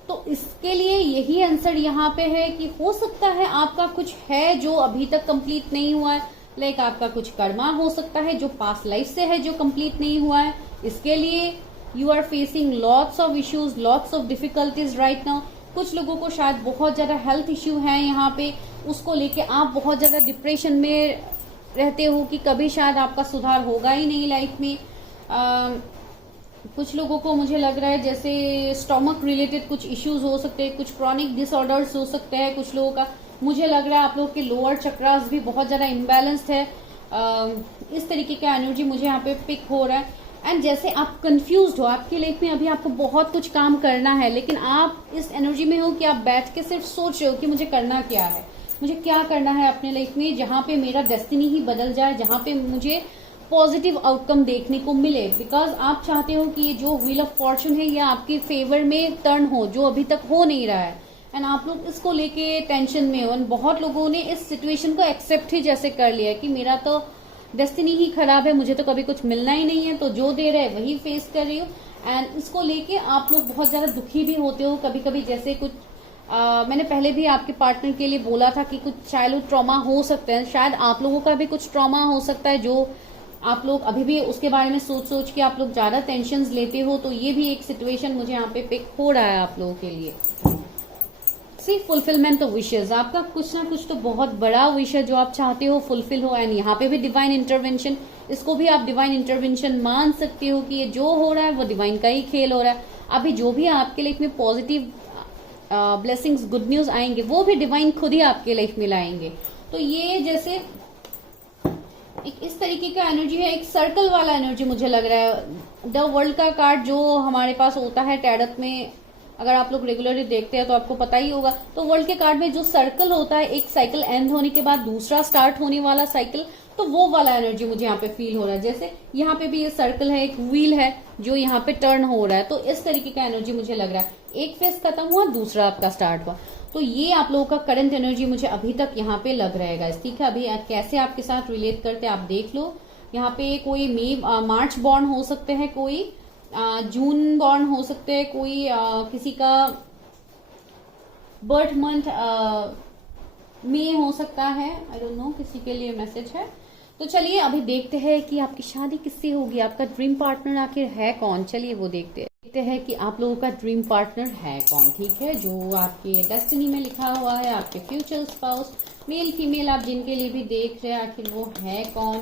तो इसके लिए यही आंसर यहाँ पे है कि हो सकता है आपका कुछ है जो अभी तक कंप्लीट नहीं हुआ है, लाइक आपका कुछ कर्मा हो सकता है जो पास्ट लाइफ से है जो कंप्लीट नहीं हुआ है। इसके लिए you are facing lots of issues, lots of difficulties right now. कुछ लोगों को शायद बहुत ज्यादा हेल्थ इश्यू है यहाँ पे, उसको लेके आप बहुत ज्यादा डिप्रेशन में रहते हो कि कभी शायद आपका सुधार होगा ही नहीं लाइफ में। कुछ लोगों को मुझे लग रहा है जैसे स्टोमक रिलेटेड कुछ इश्यूज हो सकते हैं, कुछ क्रॉनिक डिसऑर्डर्स हो सकते हैं कुछ लोगों का। मुझे लग रहा है आप लोग के लोअर चक्रास भी बहुत ज्यादा इम्बैलेंस्ड है। इस तरीके का एनर्जी मुझे यहाँ पे पिक हो रहा है। एंड जैसे आप कंफ्यूज्ड हो, आपकी लाइफ में अभी आपको बहुत कुछ काम करना है, लेकिन आप इस एनर्जी में हो कि आप बैठ के सिर्फ सोच रहे हो कि मुझे करना क्या है, मुझे क्या करना है अपने लाइफ में, जहां पे मेरा डेस्टिनी ही बदल जाए, जहां पे मुझे पॉजिटिव आउटकम देखने को मिले। बिकॉज आप चाहते हो कि ये जो व्हील ऑफ फॉर्चून है ये आपके फेवर में टर्न हो, जो अभी तक हो नहीं रहा है। एंड आप लोग इसको लेके टेंशन में हो। बहुत लोगों ने इस सिचुएशन को एक्सेप्ट ही जैसे कर लिया कि मेरा तो डेस्टिनी ही खराब है, मुझे तो कभी कुछ मिलना ही नहीं है, तो जो दे रहे वही फेस कर रही हो। एंड इसको लेके आप लोग बहुत ज्यादा दुखी भी होते हो कभी कभी। जैसे कुछ मैंने पहले भी आपके पार्टनर के लिए बोला था कि कुछ चाइल्डहुड ट्रॉमा हो सकता है, शायद आप लोगों का भी कुछ ट्रॉमा हो सकता है जो आप लोग अभी भी उसके बारे में सोच सोच के आप लोग ज्यादा टेंशन लेते हो। तो ये भी एक सिचुएशन मुझे यहाँ पे पिक हो रहा है आप लोगों के लिए। सी फुलफिलमेंट ऑफ विशेज, आपका कुछ ना कुछ तो बहुत बड़ा विश है जो आप चाहते हो फुलफिल हो। एंड यहाँ पे भी डिवाइन इंटरवेंशन, इसको भी आप डिवाइन इंटरवेंशन मान सकते हो कि ये जो हो रहा है वो डिवाइन का ही खेल हो रहा है। अभी जो भी आपके लाइफ में पॉजिटिव ब्लेसिंग्स, गुड न्यूज आएंगे वो भी डिवाइन खुद ही आपके लाइफ में लाएंगे। तो ये जैसे एक इस तरीके का एनर्जी है, एक सर्कल वाला एनर्जी मुझे लग रहा है। द वर्ल्ड का कार्ड जो हमारे पास होता है टैरट में, अगर आप लोग रेगुलरली देखते हैं तो आपको पता ही होगा। तो वर्ल्ड के कार्ड में जो सर्कल होता है, एक साइकिल एंड होने के बाद दूसरा स्टार्ट होने वाला साइकिल, तो वो वाला एनर्जी मुझे यहाँ पे फील हो रहा है। जैसे यहाँ पे भी ये सर्कल है, एक व्हील है जो यहाँ पे टर्न हो रहा है। तो इस तरीके का एनर्जी मुझे लग रहा है, एक फेज खत्म हुआ, दूसरा आपका स्टार्ट हुआ। तो ये आप लोगों का करंट एनर्जी मुझे अभी तक यहाँ पे लग रहेगा। ठीक है, अभी कैसे आपके साथ रिलेट करते आप देख लो। यहाँ पे कोई मार्च बॉर्न हो सकते हैं, कोई जून बॉर्न हो सकते हैं, कोई किसी का बर्थ मंथ मई हो सकता है, आई डोंट नो, किसी के लिए मैसेज है। तो चलिए अभी देखते हैं कि आपकी शादी किससे होगी, आपका ड्रीम पार्टनर आखिर है कौन। चलिए वो देखते हैं कि आप लोगों का ड्रीम पार्टनर है कौन। ठीक है, जो आपके डेस्टिनी में लिखा हुआ है, आपके फ्यूचर स्पाउस, मेल फीमेल, आप जिनके लिए भी देख रहे हैं, आखिर वो है कौन,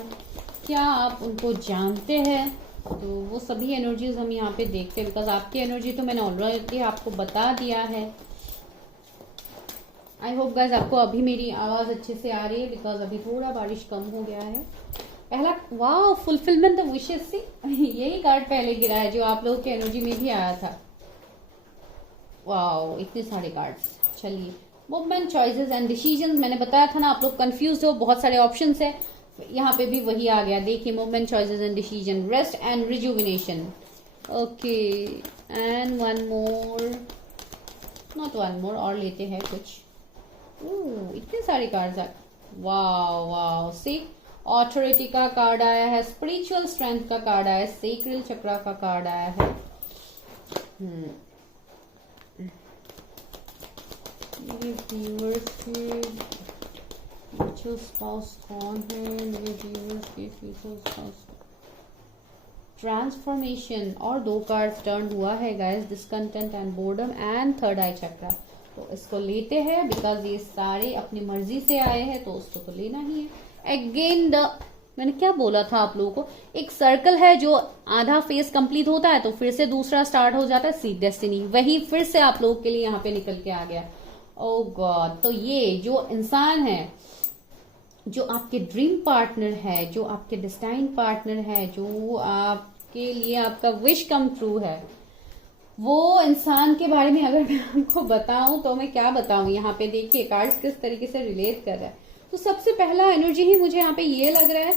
क्या आप उनको जानते हैं। तो वो सभी एनर्जीज हम यहाँ पे देखते हैं। बिकॉज आपकी एनर्जी तो मैंने ऑलरेडी आपको बता दिया है। आई होप गाइज आपको अभी मेरी आवाज अच्छे से आ रही है, बिकॉज अभी थोड़ा बारिश कम हो गया है। पहला वाह, फुलफिलमेंट ऑफ विशेस से यही कार्ड पहले गिरा है जो आप लोगों की एनर्जी में भी आया था। वाह, इतने सारे कार्ड्स। चलिए, मूवमेंट, चॉइसेस एंड डिसीजन, मैंने बताया था ना आप लोग कंफ्यूज हो, बहुत सारे ऑप्शंस है, यहाँ पे भी वही आ गया। देखिए, movement, choices and decision, rest and rejuvenation. Okay, and one more, not one more, और लेते हैं कुछ। इतने सारे कार्ड्स आ, वाओ वाओ, सी ऑथोरिटी का कार्ड आया है, स्पिरिचुअल स्ट्रेंथ का कार्ड आया है, सेक्रेल चक्रा का कार्ड आया है। मेरे व्यूअर्स के फ्यूचर स्पाउस कौन है, मेरे व्यूअर्स के फ्यूचर स्पाउस, ट्रांसफॉर्मेशन, और दो कार्ड टर्न हुआ है guys, discontent and boredom and third eye chakra. तो इसको लेते हैं बिकॉज ये सारे अपनी मर्जी से आए हैं, तो उसको तो लेना ही है। अगेन मैंने क्या बोला था आप लोगों को, एक सर्कल है जो आधा फेज कंप्लीट होता है तो फिर से दूसरा स्टार्ट हो जाता है, सी डेस्टिनी, वही फिर से आप लोगों के लिए यहाँ पे निकल के आ गया। ओ गॉड, तो ये जो इंसान है, जो आपके ड्रीम पार्टनर है, जो आपके डेस्टाइन पार्टनर है, जो आपके लिए आपका विश कम ट्रू है, वो इंसान के बारे में अगर मैं आपको बताऊं तो मैं क्या बताऊं। यहाँ पे देखिए कार्ड्स किस तरीके से रिलेट कर रहा है। तो सबसे पहला एनर्जी ही मुझे यहाँ पे ये लग रहा है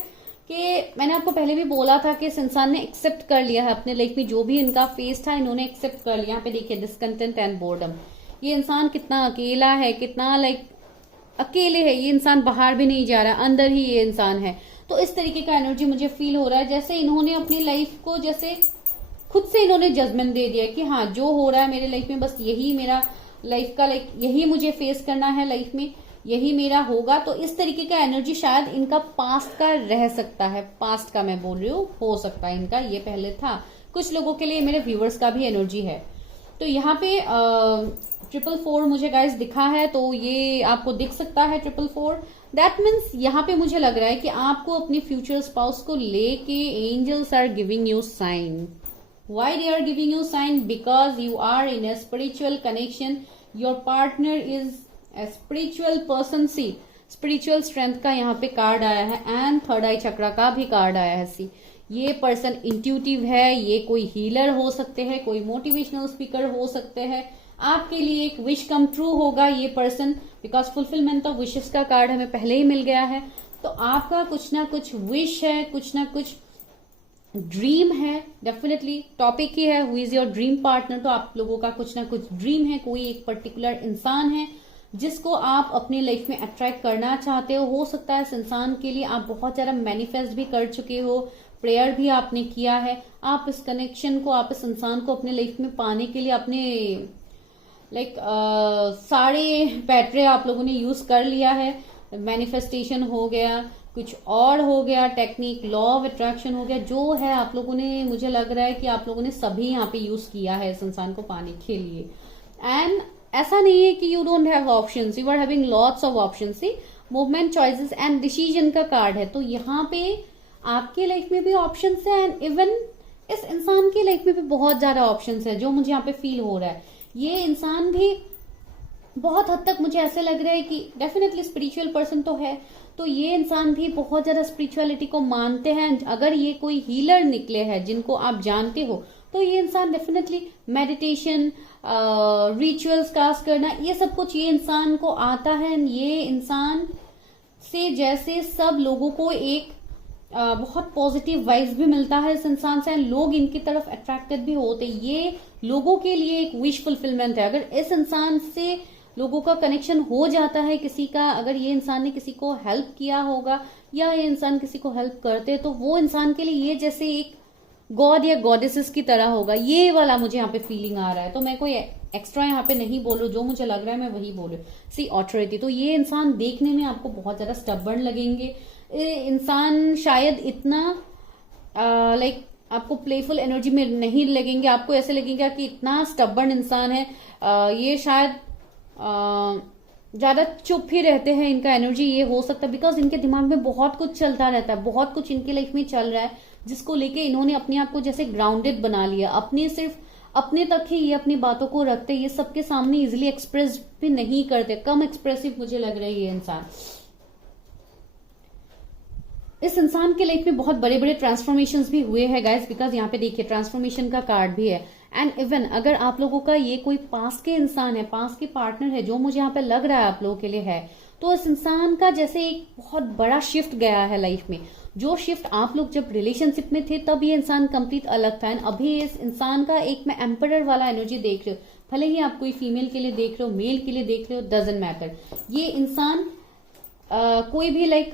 कि मैंने आपको पहले भी बोला था कि इस इंसान ने एक्सेप्ट कर लिया है अपने लाइफ में जो भी इनका फेस था, इन्होंने एक्सेप्ट कर लिया। यहाँ पे देखिए डिस्कंटेंट एंड बोर्डम, ये इंसान कितना अकेला है, कितना अकेले है, ये इंसान बाहर भी नहीं जा रहा, अंदर ही ये इंसान है। तो इस तरीके का एनर्जी मुझे फील हो रहा है, जैसे इन्होंने अपनी लाइफ को जैसे खुद से इन्होंने जजमेंट दे दिया कि हाँ जो हो रहा है मेरे लाइफ में बस यही मेरा लाइफ का यही मुझे फेस करना है लाइफ में, यही मेरा होगा। तो इस तरीके का एनर्जी शायद इनका पास्ट का रह सकता है, पास्ट का मैं बोल रही हूँ, हो सकता है इनका ये पहले था। कुछ लोगों के लिए मेरे व्यूवर्स का भी एनर्जी है। तो यहाँ पे 444 मुझे गाइस दिखा है, तो ये आपको दिख सकता है 444। दैट मीन्स यहाँ पे मुझे लग रहा है कि आपको अपने फ्यूचर स्पाउस को लेके angels are giving you sign. Why they are giving you sign? Because you are in a spiritual connection. Your partner is a spiritual person. See, spiritual strength का यहाँ पे कार्ड आया है एंड थर्ड आई चक्रा का भी card आया है। सी ये पर्सन इंट्यूटिव है, ये कोई हीलर हो सकते हैं, कोई मोटिवेशनल स्पीकर हो सकते हैं, आपके लिए एक विश कम ट्रू होगा ये person, because fulfilment of wishes का कार्ड हमें पहले ही मिल गया है। तो आपका कुछ ना कुछ विश है, कुछ ना कुछ ड्रीम है, डेफिनेटली टॉपिक ही है who is your dream partner. तो आप लोगों का कुछ ना कुछ ड्रीम है, कोई एक पर्टिकुलर इंसान है जिसको आप अपनी लाइफ में अट्रैक्ट करना चाहते हो सकता है इस इंसान के लिए आप बहुत ज्यादा मैनिफेस्ट भी कर चुके हो, प्रेयर भी आपने किया है, आप इस कनेक्शन को, आप इस इंसान को अपने लाइफ में पाने के लिए अपने सारे पैटरे आप लोगों ने यूज कर लिया है। मैनिफेस्टेशन हो गया, कुछ और हो गया, टेक्निक, लॉ ऑफ अट्रैक्शन हो गया, जो है आप लोगों ने, मुझे लग रहा है कि आप लोगों ने सभी यहाँ पे यूज किया है इस इंसान को पाने के लिए। एंड ऐसा नहीं है कि you don't have options, you are having lots of options. See movement, choices and decision का कार्ड है, तो यहाँ पे आपके लाइफ में भी ऑप्शंस है एंड इवन इस इंसान की लाइफ में भी बहुत ज्यादा ऑप्शंस है, जो मुझे यहाँ पे फील हो रहा है। ये इंसान भी बहुत हद तक मुझे ऐसे लग रहा है कि डेफिनेटली स्पिरिचुअल पर्सन तो है, तो ये इंसान भी बहुत ज्यादा स्पिरिचुअलिटी को मानते हैं। अगर ये कोई हीलर निकले हैं जिनको आप जानते हो, तो ये इंसान डेफिनेटली मेडिटेशन, रिचुअल्स कास्ट करना, ये सब कुछ ये इंसान को आता है। ये इंसान से जैसे सब लोगों को एक बहुत पॉजिटिव वाइब्स भी मिलता है इस इंसान से, लोग इनकी तरफ अट्रैक्टेड भी होते। ये लोगों के लिए एक विश फुलफिलमेंट है। अगर इस इंसान से लोगों का कनेक्शन हो जाता है किसी का, अगर ये इंसान ने किसी को हेल्प किया होगा या ये इंसान किसी को हेल्प करते, तो वो इंसान के लिए ये जैसे एक गॉड या गॉडेसेस की तरह होगा। ये वाला मुझे यहाँ पे फीलिंग आ रहा है। तो मैं कोई एक्स्ट्रा यहाँ पे नहीं बोलूं, जो मुझे लग रहा है मैं वही बोलूं। सी ऑथोरिटी, तो ये इंसान देखने में आपको बहुत ज्यादा स्टबर्न लगेंगे। इंसान शायद इतना आपको प्लेफुल एनर्जी में नहीं लगेंगे, आपको ऐसे लगेगा कि इतना स्टबर्न इंसान है। ये शायद ज्यादा चुप ही रहते हैं, इनका एनर्जी ये हो सकता है, बिकॉज इनके दिमाग में बहुत कुछ चलता रहता है, बहुत कुछ इनके लाइफ में चल रहा है, जिसको लेके इन्होंने अपने आप को जैसे ग्राउंडेड बना लिया। अपने सिर्फ अपने तक ही ये अपनी बातों को रखते, ये सबके सामने इजिली एक्सप्रेस भी नहीं करते, कम एक्सप्रेसिव मुझे लग रहा है ये इंसान। इस इंसान के लाइफ में बहुत बड़े बड़े ट्रांसफॉर्मेशंस भी हुए हैं गाइस, बिकॉज यहाँ पे देखिए ट्रांसफॉर्मेशन का कार्ड भी है। एंड इवन अगर आप लोगों का ये कोई पास के इंसान है, पास के पार्टनर है, जो मुझे यहाँ पे लग रहा है आप लोगों के लिए है, तो इस इंसान का जैसे एक बहुत बड़ा शिफ्ट गया है लाइफ में। जो शिफ्ट आप लोग जब रिलेशनशिप में थे तब ये इंसान कंप्लीट अलग था, एंड अभी इस इंसान का एक मैं एम्परर वाला एनर्जी देख रही हूँ। भले ही आप कोई फीमेल के लिए देख रहे हो, मेल के लिए देख रहे हो, डजंट मैटर। ये इंसान कोई भी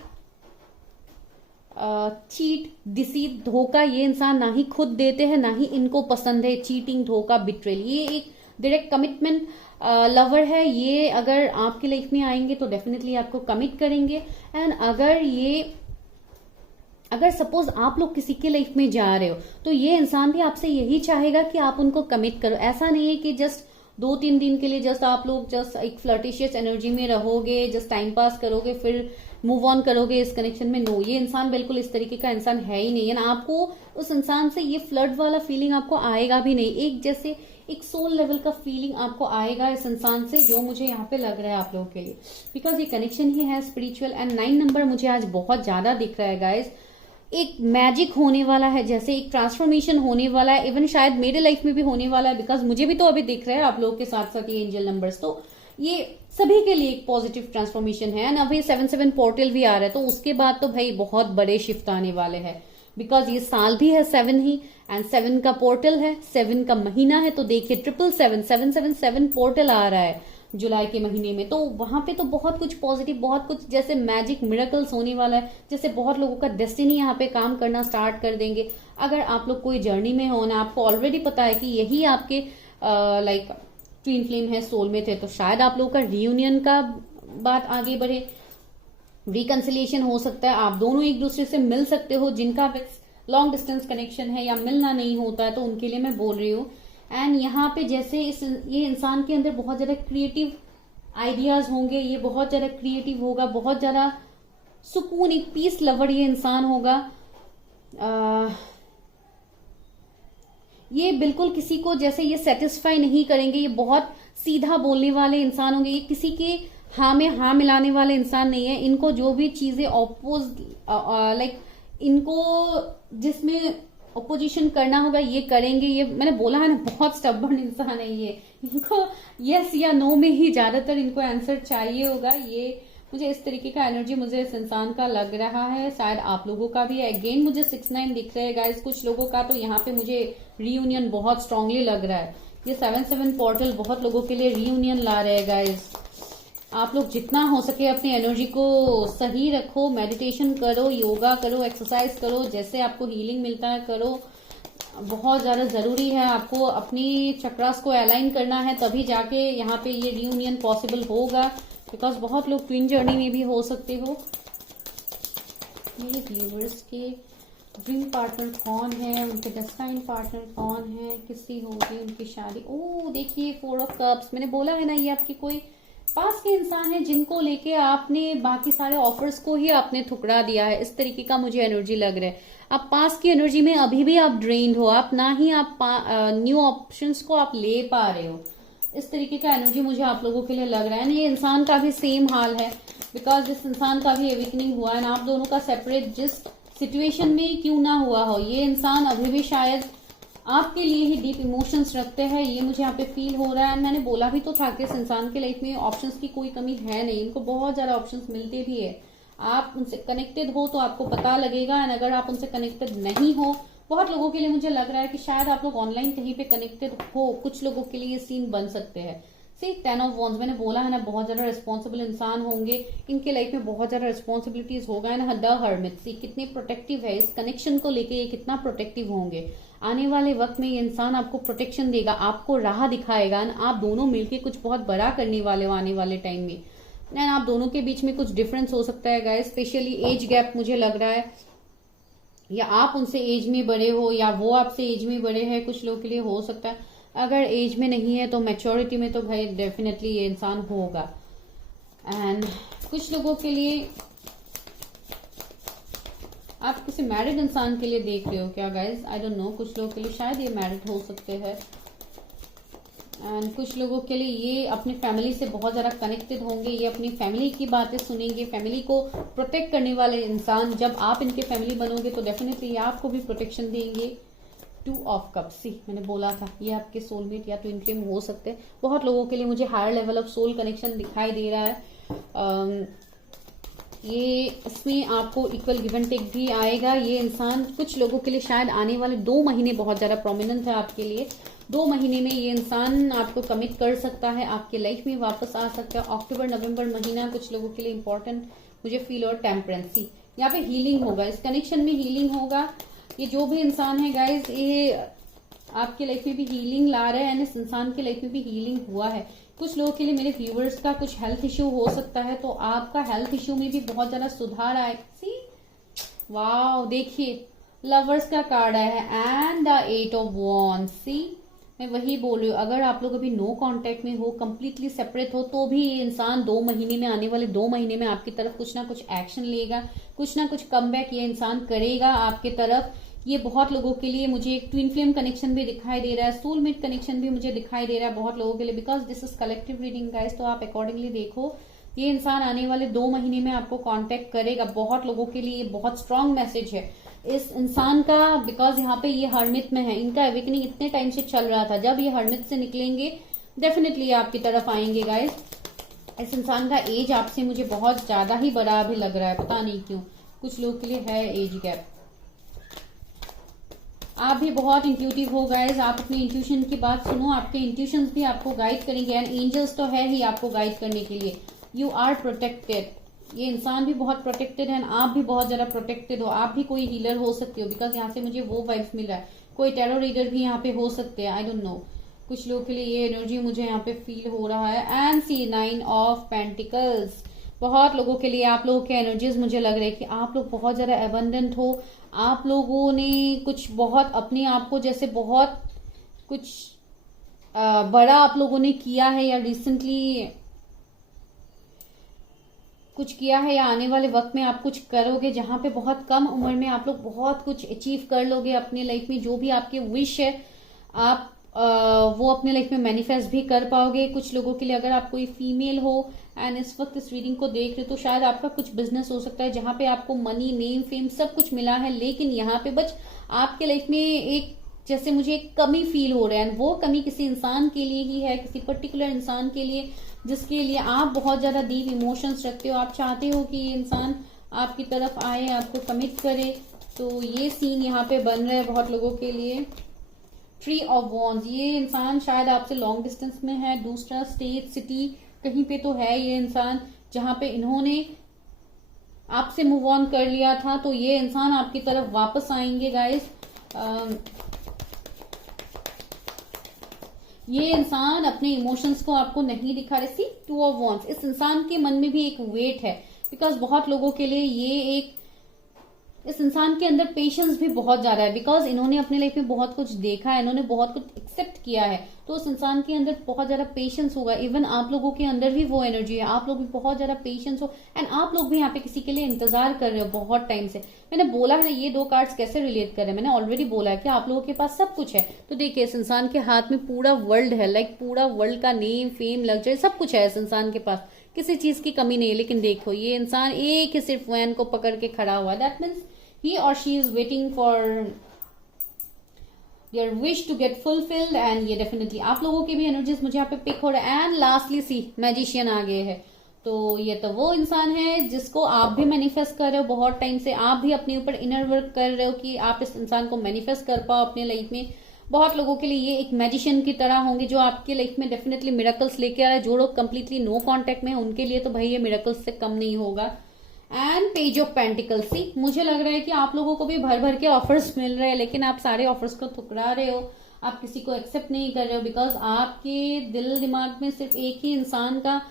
चीट, डिसीव, धोखा ये इंसान ना ही खुद देते हैं, ना ही इनको पसंद है चीटिंग, धोखा, बिट्रेल। ये एक डायरेक्ट कमिटमेंट लवर है। ये अगर आपकी लाइफ में आएंगे तो डेफिनेटली आपको कमिट करेंगे। एंड अगर सपोज आप लोग किसी के लाइफ में जा रहे हो, तो ये इंसान भी आपसे यही चाहेगा कि आप उनको कमिट करो। ऐसा नहीं है कि जस्ट 2-3 दिन के लिए जस्ट आप लोग जस्ट एक फ्लर्टिशियस एनर्जी में रहोगे, जस्ट टाइम पास करोगे, फिर मूव ऑन करोगे इस कनेक्शन में। नो, ये इंसान बिल्कुल इस तरीके का इंसान है ही नहीं है ना। आपको उस इंसान से ये फ्लर्ट वाला फीलिंग आपको आएगा भी नहीं। एक जैसे एक सोल लेवल का फीलिंग आपको आएगा इस इंसान से, जो मुझे यहाँ पे लग रहा है आप लोगों के लिए, बिकॉज ये कनेक्शन ही है स्पिरिचुअल। एंड 9 नंबर मुझे आज बहुत ज्यादा दिख रहा है गाइज। एक मैजिक होने वाला है, जैसे एक ट्रांसफॉर्मेशन होने वाला है। इवन शायद मेरे लाइफ में भी होने वाला है, बिकॉज मुझे भी तो अभी दिख रहा है आप लोगों के साथ साथ ये एंजल नंबर्स, तो ये सभी के लिए एक पॉजिटिव ट्रांसफॉर्मेशन है। एंड अभी 7-7 पोर्टल भी आ रहा है, तो उसके बाद तो भाई बहुत बड़े शिफ्ट आने वाले हैं, बिकॉज ये साल भी है 7 ही, एंड 7 का पोर्टल है, 7 का महीना है। तो देखिए 777 पोर्टल आ रहा है जुलाई के महीने में, तो वहां पे तो बहुत कुछ पॉजिटिव, बहुत कुछ जैसे मैजिक मिरेकल्स होने वाला है, जैसे बहुत लोगों का डेस्टिनी यहाँ पे काम करना स्टार्ट कर देंगे। अगर आप लोग कोई जर्नी में हो ना, आपको ऑलरेडी पता है कि यही आपके ट्विन फ्लेम है, सोलमेट है, तो शायद आप लोगों का रियूनियन का बात आगे बढ़े, रिकंसिलिएशन हो सकता है, आप दोनों एक दूसरे से मिल सकते हो। जिनका लॉन्ग डिस्टेंस कनेक्शन है या मिलना नहीं होता है, तो उनके लिए मैं बोल रही हूँ। एंड यहाँ पे जैसे ये इंसान के अंदर बहुत ज्यादा क्रिएटिव आइडियाज होंगे, ये बहुत ज्यादा क्रिएटिव होगा, बहुत ज्यादा सुकून, एक पीस लवर ये इंसान होगा। ये बिल्कुल किसी को जैसे ये सेटिस्फाई नहीं करेंगे, ये बहुत सीधा बोलने वाले इंसान होंगे, ये किसी के हाँ में हाँ मिलाने वाले इंसान नहीं है। इनको जो भी चीजें ऑपोज लाइक इनको जिसमें अपोजिशन करना होगा ये करेंगे। ये मैंने बोला है ना, बहुत स्टबर्न इंसान है ये। इनको यस या नो में ही ज्यादातर इनको आंसर चाहिए होगा। ये मुझे इस तरीके का एनर्जी मुझे इस इंसान का लग रहा है। शायद आप लोगों का भी है। अगेन मुझे 6-9 दिख रहे हैं गाइस कुछ लोगों का। तो यहाँ पे मुझे रीयूनियन बहुत स्ट्रांगली लग रहा है। ये 7-7 पोर्टल बहुत लोगों के लिए रीयूनियन ला रहे हैं गाइस। आप लोग जितना हो सके अपनी एनर्जी को सही रखो, मेडिटेशन करो, योगा करो, एक्सरसाइज करो, जैसे आपको हीलिंग मिलता है करो। बहुत ज्यादा जरूरी है आपको अपनी चक्रास को अलाइन करना है, तभी जाके यहाँ पे ये रियूनियन पॉसिबल होगा। बिकॉज बहुत लोग ट्विन जर्नी में भी हो सकते हो। मेरे व्यूवर्स के ड्रीम पार्टनर कौन है, उनके डेस्टाइन पार्टनर कौन है, किससे होगी उनकी शादी। ओ देखिए 4 ऑफ कप्स। मैंने बोला है ना, ये आपकी कोई पास के इंसान है जिनको लेके आपने बाकी सारे ऑफर्स को ही आपने ठुकरा दिया है। इस तरीके का मुझे एनर्जी लग रहा है। आप पास की एनर्जी में अभी भी आप ड्रेन्ड हो, आप ना ही आप न्यू ऑप्शंस को आप ले पा रहे हो। इस तरीके का एनर्जी मुझे आप लोगों के लिए लग रहा है ना। ये इंसान का भी सेम हाल है। बिकॉज इस इंसान का भी एवेकनिंग हुआ है ना। आप दोनों का सेपरेट जिस सिचुएशन में क्यों ना हुआ हो, ये इंसान अभी भी शायद आपके लिए ही डीप इमोशंस रखते हैं। ये मुझे यहाँ पे फील हो रहा है। मैंने बोला भी तो था कि इस इंसान के लाइफ में ऑप्शंस की कोई कमी है नहीं। इनको बहुत ज्यादा ऑप्शंस मिलते भी है। आप उनसे कनेक्टेड हो तो आपको पता लगेगा। एंड अगर आप उनसे कनेक्टेड नहीं हो, बहुत लोगों के लिए मुझे लग रहा है कि शायद आप लोग ऑनलाइन कहीं पे कनेक्टेड हो। कुछ लोगों के लिए ये सीन बन सकते हैं। सी 10 ऑफ वॉन्ड्स, मैंने बोला है ना, बहुत ज्यादा रिस्पॉन्सिबल इंसान होंगे। इनके लाइफ में बहुत ज्यादा रिस्पॉन्सिबिलिटीज होगा ना। द हर्मिट, सी कितने प्रोटेक्टिव है इस कनेक्शन को लेके, ये कितना प्रोटेक्टिव होंगे। आने वाले वक्त में ये इंसान आपको प्रोटेक्शन देगा, आपको राह दिखाएगा। आप दोनों मिलके कुछ बहुत बड़ा करने वाले हो आने वाले टाइम में। एंड आप दोनों के बीच में कुछ डिफरेंस हो सकता है गाइस। स्पेशली एज गैप मुझे लग रहा है, या आप उनसे एज में बड़े हो या वो आपसे एज में बड़े हैं। कुछ लोगों के लिए हो सकता है। अगर एज में नहीं है तो मैच्योरिटी में तो भाई डेफिनेटली ये इंसान होगा। एंड कुछ लोगों के लिए आप किसी मैरिड इंसान के लिए देख रहे हो क्या गाइज, आई डोंट नो। कुछ लोगों के लिए शायद ये मैरिड हो सकते हैं। एंड कुछ लोगों के लिए ये अपनी फैमिली से बहुत ज्यादा कनेक्टेड होंगे। ये अपनी फैमिली की बातें सुनेंगे। फैमिली को प्रोटेक्ट करने वाले इंसान, जब आप इनके फैमिली बनोगे तो डेफिनेटली आपको भी प्रोटेक्शन देंगे। 2 ऑफ कप्स, सी मैंने बोला था ये आपके सोलमेट या ट्विन फ्लेम हो सकते हैं। बहुत लोगों के लिए मुझे higher level of soul connection दिखाई दे रहा है। ये इसमें आपको इक्वल गिव एंड टेक भी आएगा। ये इंसान कुछ लोगों के लिए शायद आने वाले 2 महीने बहुत ज्यादा प्रोमिनेंट है आपके लिए। 2 महीने में ये इंसान आपको कमिट कर सकता है, आपके लाइफ में वापस आ सकता है। अक्टूबर नवंबर महीना कुछ लोगों के लिए इंपॉर्टेंट मुझे फील। और टेम्परेंसी, यहाँ पे हीलिंग होगा, इस कनेक्शन में हीलिंग होगा। ये जो भी इंसान है गाइज, ये आपके लाइफ में भी हीलिंग ला रहे हैं एंड इस इंसान के लाइफ में भी हीलिंग हुआ है। कुछ लोगों के लिए मेरे व्यूवर्स का कुछ हेल्थ इश्यू हो सकता है, तो आपका हेल्थ इश्यू में भी बहुत ज्यादा सुधार आए। सी वाओ, देखिए लवर्स का कार्ड आया है एंड द 8 ऑफ वॉन्ड्स। सी मैं वही बोल रही हूँ, अगर आप लोग अभी नो कांटेक्ट में हो, कंप्लीटली सेपरेट हो, तो भी ये इंसान 2 महीने में, आने वाले 2 महीने में आपकी तरफ कुछ ना कुछ एक्शन लेगा, कुछ ना कुछ कमबैक ये इंसान करेगा आपके तरफ। ये बहुत लोगों के लिए मुझे एक ट्विन फ्लेम कनेक्शन भी दिखाई दे रहा है, सोलमेट कनेक्शन भी मुझे दिखाई दे रहा है बहुत लोगों के लिए। Because this is collective reading guys, तो आप अकॉर्डिंगली देखो। ये इंसान आने वाले 2 महीने में आपको कांटेक्ट करेगा। बहुत लोगों के लिए बहुत स्ट्रांग मैसेज है इस इंसान का। बिकॉज यहाँ पे ये हर्मिट में है, इनका अवेकनिंग इतने टाइम से चल रहा था। जब ये हर्मिट से निकलेंगे डेफिनेटली आपकी तरफ आएंगे गाइस। इस इंसान का एज आपसे मुझे बहुत ज्यादा ही बड़ा भी लग रहा है, पता नहीं क्यों। कुछ लोग के लिए है एज गैप। आप भी बहुत इंट्यूटिव हो गाइस, आप अपनी इंट्यूशन की बात सुनो। आपके इंट्यूशंस भी आपको गाइड करेंगे एंड एंजल्स तो है ही आपको गाइड करने के लिए। You are protected. ये इंसान भी बहुत प्रोटेक्टेड है, आप भी बहुत ज्यादा प्रोटेक्टेड हो। आप भी कोई हीलर हो सकते हो, बिकॉज यहाँ से मुझे वो वाइब्स मिल रहा है। कोई टेरो रीडर भी यहाँ पे हो सकते हैं, आई डोंट नो। कुछ लोगों के लिए ये एनर्जी मुझे यहाँ पे फील हो रहा है। एंड सी 9 ऑफ पेंटिकल्स, बहुत लोगों के लिए आप लोगों के एनर्जीज मुझे लग रहा है कि आप लोग बहुत ज्यादा एबंडेंट हो। आप लोगों ने कुछ बहुत अपने आप को जैसे बहुत कुछ बड़ा आप लोगों ने किया है, या रिसेंटली कुछ किया है, या आने वाले वक्त में आप कुछ करोगे, जहां पे बहुत कम उम्र में आप लोग बहुत कुछ अचीव कर लोगे अपने लाइफ में। जो भी आपके विश है आप वो अपने लाइफ में मैनिफेस्ट भी कर पाओगे। कुछ लोगों के लिए अगर आप कोई फीमेल हो एंड इस वक्त इस रीडिंग को देख रहे हो तो शायद आपका कुछ बिजनेस हो सकता है जहां पे आपको मनी, नेम, फेम सब कुछ मिला है, लेकिन यहाँ पे बस आपके लाइफ में एक जैसे मुझे एक कमी फील हो रहा है, वो कमी किसी इंसान के लिए ही है, किसी पर्टिकुलर इंसान के लिए जिसके लिए आप बहुत ज्यादा डीप इमोशंस रखते हो। आप चाहते हो कि ये इंसान आपकी तरफ आए, आपको कमिट करे। तो ये सीन यहाँ पे बन रहा है बहुत लोगों के लिए। ट्री ऑफ वॉन्ड्स, ये इंसान शायद आपसे लॉन्ग डिस्टेंस में है, दूसरा स्टेट, सिटी कहीं पे तो है ये इंसान जहां पे इन्होंने आपसे मूव ऑन कर लिया था। तो ये इंसान आपकी तरफ वापस आएंगे गाइस। ये इंसान अपने इमोशंस को आपको नहीं दिखा रहे। सी, टू ऑफ वॉन्ड्स, इस इंसान के मन में भी एक वेट है, बिकॉज बहुत लोगों के लिए ये एक, इस इंसान के अंदर पेशेंस भी बहुत ज्यादा है, बिकॉज इन्होंने अपने लाइफ में बहुत कुछ देखा है, इन्होंने बहुत कुछ एक्सेप्ट किया है। तो उस इंसान के अंदर बहुत ज्यादा पेशेंस होगा। इवन आप लोगों के अंदर भी वो एनर्जी है, आप लोग भी बहुत ज्यादा पेशेंस हो, एंड आप लोग भी यहाँ पे किसी के लिए इंतजार कर रहे हो बहुत टाइम से। मैंने बोला है ये दो कार्ड्स कैसे रिलेट कर रहे हैं, मैंने ऑलरेडी बोला है कि आप लोगों के पास सब कुछ है। तो देखिए इस इंसान के हाथ में पूरा वर्ल्ड है, लाइक पूरा वर्ल्ड का नेम, फेम, लग्जरी सब कुछ है इस इंसान के पास, किसी चीज की कमी नहीं है। लेकिन देखो ये इंसान एक ही सिर्फ वैन को पकड़ के खड़ा हुआ, that means he or she is waiting for their wish to get fulfilled, and ये डेफिनेटली आप लोगों की भी एनर्जीज मुझे यहाँ पे पिक हो रहा है। एंड लास्टली सी, मैजिशियन आ गए है। तो ये तो वो इंसान है जिसको आप भी मैनिफेस्ट कर रहे हो बहुत टाइम से, आप भी अपने ऊपर इनर वर्क कर रहे हो कि आप इस इंसान को मैनिफेस्ट कर पाओ अपने लाइफ में। बहुत लोगों के लिए ये एक मैजिशियन की तरह होंगे जो आपके लाइफ में डेफिनेटली मिरेकल्स लेके आ रहा है। जो लोग कंप्लीटली नो कांटेक्ट में है उनके लिए तो भाई ये मिरेकल्स से कम नहीं होगा। एंड पेज ऑफ पेंटिकल्स, सी मुझे लग रहा है कि आप लोगों को भी भर भर के ऑफर्स मिल रहे हैं, लेकिन आप सारे ऑफर्स को ठुकरा रहे हो, आप किसी को एक्सेप्ट नहीं कर रहे हो, बिकॉज आपके दिल दिमाग में सिर्फ एक ही इंसान का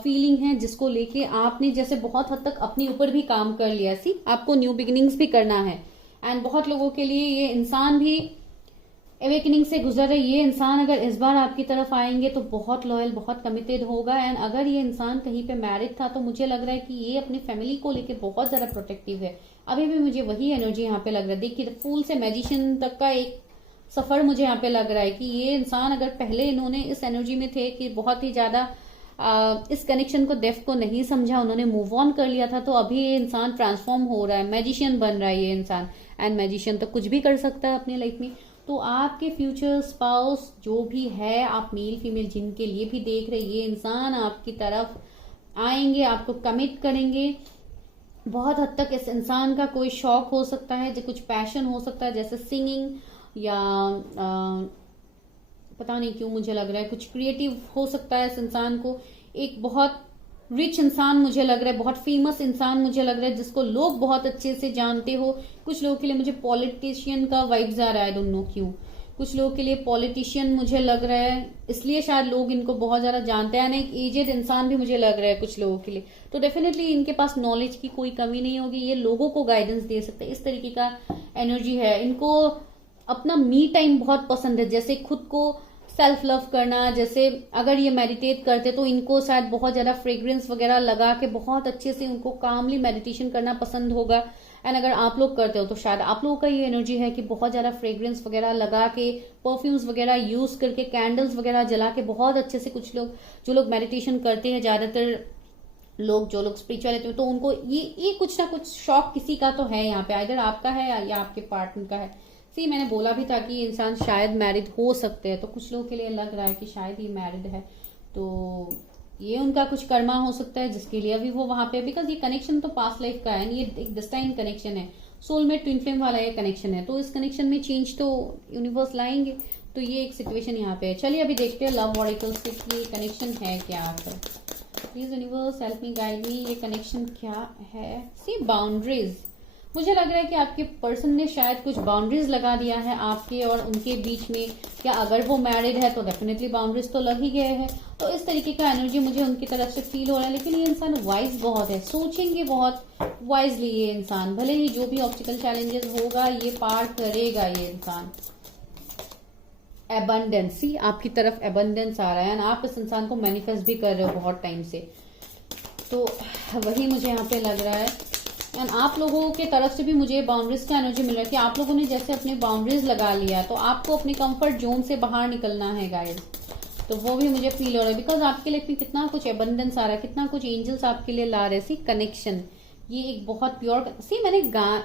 फीलिंग है जिसको लेके आपने जैसे बहुत हद तक अपने ऊपर भी काम कर लिया। सी आपको न्यू बिगिनिंग्स भी करना है, एंड बहुत लोगों के लिए ये इंसान भी एवेकनिंग से गुजर रहे। ये इंसान अगर इस बार आपकी तरफ आएंगे तो बहुत लॉयल, बहुत कमिटेड होगा। एंड अगर ये इंसान कहीं पे मैरिड था तो मुझे लग रहा है कि ये अपनी फैमिली को लेके बहुत ज्यादा प्रोटेक्टिव है। अभी भी मुझे वही एनर्जी यहाँ पे लग रहा है। देखिए फूल से मैजिशियन तक का एक सफर मुझे यहाँ पे लग रहा है कि ये इंसान अगर पहले इन्होंने इस एनर्जी में थे कि बहुत ही ज्यादा इस कनेक्शन को, डेप्थ को नहीं समझा, उन्होंने मूव ऑन कर लिया था, तो अभी ये इंसान ट्रांसफॉर्म हो रहा है, मैजिशियन बन रहा है ये इंसान। एंड मैजिशियन तो कुछ भी कर सकता है अपनी लाइफ में। तो आपके फ्यूचर स्पाउस जो भी है, आप मेल फीमेल जिनके लिए भी देख रहे, ये इंसान आपकी तरफ आएंगे, आपको कमिट करेंगे। बहुत हद तक इस इंसान का कोई शौक हो सकता है, जो कुछ पैशन हो सकता है, जैसे सिंगिंग या पता नहीं क्यों मुझे लग रहा है कुछ क्रिएटिव हो सकता है इस इंसान को। एक बहुत रिच इंसान मुझे लग रहा है, बहुत फेमस इंसान मुझे लग रहा है जिसको लोग बहुत अच्छे से जानते हो। कुछ लोगों के लिए मुझे पॉलिटिशियन का वाइब्स आ रहा है, आई डोंट नो क्यों। कुछ लोगों के लिए पॉलिटिशियन मुझे लग रहा है, इसलिए शायद लोग इनको बहुत ज्यादा जानते हैं। एक एजेड इंसान भी मुझे लग रहा है कुछ लोगों के लिए। तो डेफिनेटली इनके पास नॉलेज की कोई कमी नहीं होगी, ये लोगों को गाइडेंस दे सकते हैं, इस तरीके का एनर्जी है। इनको अपना मी टाइम बहुत पसंद है, जैसे खुद को सेल्फ लव करना। जैसे अगर ये मेडिटेट करते तो इनको शायद बहुत ज्यादा फ्रेग्रेंस वगैरह लगा के बहुत अच्छे से उनको कामली मेडिटेशन करना पसंद होगा। एंड अगर आप लोग करते हो तो शायद आप लोगों का ये एनर्जी है कि बहुत ज्यादा फ्रेग्रेंस वगैरह लगा के, परफ्यूम्स वगैरह यूज करके, कैंडल्स वगैरह जला के बहुत अच्छे से, कुछ लोग जो लोग मेडिटेशन करते हैं, ज्यादातर लोग जो लोग स्पिरिचुअलिटी, तो उनको ये कुछ ना कुछ शौक किसी का तो है यहाँ पे, आइदर आपका है या आपके पार्टनर का है। सी मैंने बोला भी था कि इंसान शायद मैरिड हो सकते हैं, तो कुछ लोगों के लिए लग रहा है कि शायद ये मैरिड है, तो ये उनका कुछ कर्मा हो सकता है जिसके लिए अभी वो वहां पे, बिकॉज ये कनेक्शन तो पास्ट लाइफ का है, ये एक डिस्टाइन कनेक्शन है, सोलमेट ट्विन फ्लेम वाला ये कनेक्शन है। तो इस कनेक्शन में चेंज तो यूनिवर्स लाएंगे, तो ये एक सिचुएशन यहाँ पे है। चलिए अभी देखते हैं लव ऑरिकल से ये कनेक्शन है क्या आखिर। Please universe help me, guide मी, ये कनेक्शन क्या है। सी बाउंड्रीज, मुझे लग रहा है कि आपके पर्सन ने शायद कुछ बाउंड्रीज लगा दिया है आपके और उनके बीच में। क्या अगर वो मैरिड है तो डेफिनेटली बाउंड्रीज तो लग ही गए हैं। तो इस तरीके का एनर्जी मुझे उनकी तरफ से फील हो रहा है। लेकिन ये इंसान वाइज बहुत है, सोचेंगे बहुत वाइजली ये इंसान, भले ही जो भी ऑब्स्टिकल चैलेंजेस होगा ये पार करेगा ये इंसान। एबंडेंस, सी आपकी तरफ एबंडेंस आ रहा है, आप इस इंसान को मैनिफेस्ट भी कर रहे हो बहुत टाइम से, तो वही मुझे यहाँ पे लग रहा है। एंड आप लोगों के तरफ से भी मुझे बाउंड्रीज का एनर्जी मिल रहा है कि आप लोगों ने जैसे अपने बाउंड्रीज लगा लिया, तो आपको अपने कंफर्ट जोन से बाहर निकलना है गाइस। तो वो भी मुझे फील हो रहा है, बिकॉज आपके लाइफ में कितना कुछ एबंडेंस आ रहा है, कितना कुछ एंजल्स आपके लिए ला रहे हैं। सी कनेक्शन, ये एक बहुत प्योर सी, मैंने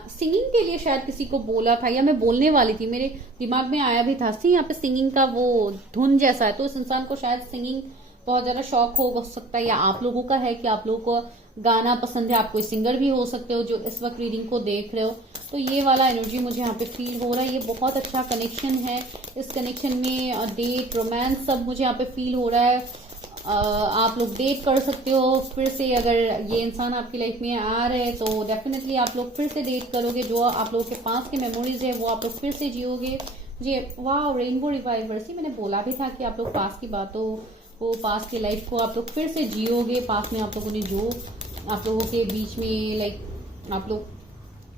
सिंगिंग के लिए शायद किसी को बोला था, या मैं बोलने वाली थी, मेरे दिमाग में आया भी था। सी यहाँ पे सिंगिंग का वो धुन जैसा है, तो इस इंसान को शायद सिंगिंग बहुत ज्यादा शौक हो सकता है, या आप लोगों का है कि आप लोगों को गाना पसंद है, आप कोई सिंगर भी हो सकते हो जो इस वक्त रीडिंग को देख रहे हो। तो ये वाला एनर्जी मुझे यहाँ पे फील हो रहा है, ये बहुत अच्छा कनेक्शन है। इस कनेक्शन में डेट, रोमांस सब मुझे यहाँ पे फील हो रहा है। आप लोग डेट कर सकते हो फिर से, अगर ये इंसान आपकी लाइफ में आ रहे हैं तो डेफिनेटली आप लोग फिर से डेट करोगे। जो आप लोगों के पास के मेमोरीज है वो आप लोग फिर से जियोगे। जी वाह, रेनबो रिवाइवर सी, मैंने बोला भी था कि आप लोग पास की बातों को, पास की लाइफ को आप लोग फिर से जियोगे। पास में आप लोगों ने जो आप लोगों के बीच में लाइक आप लोग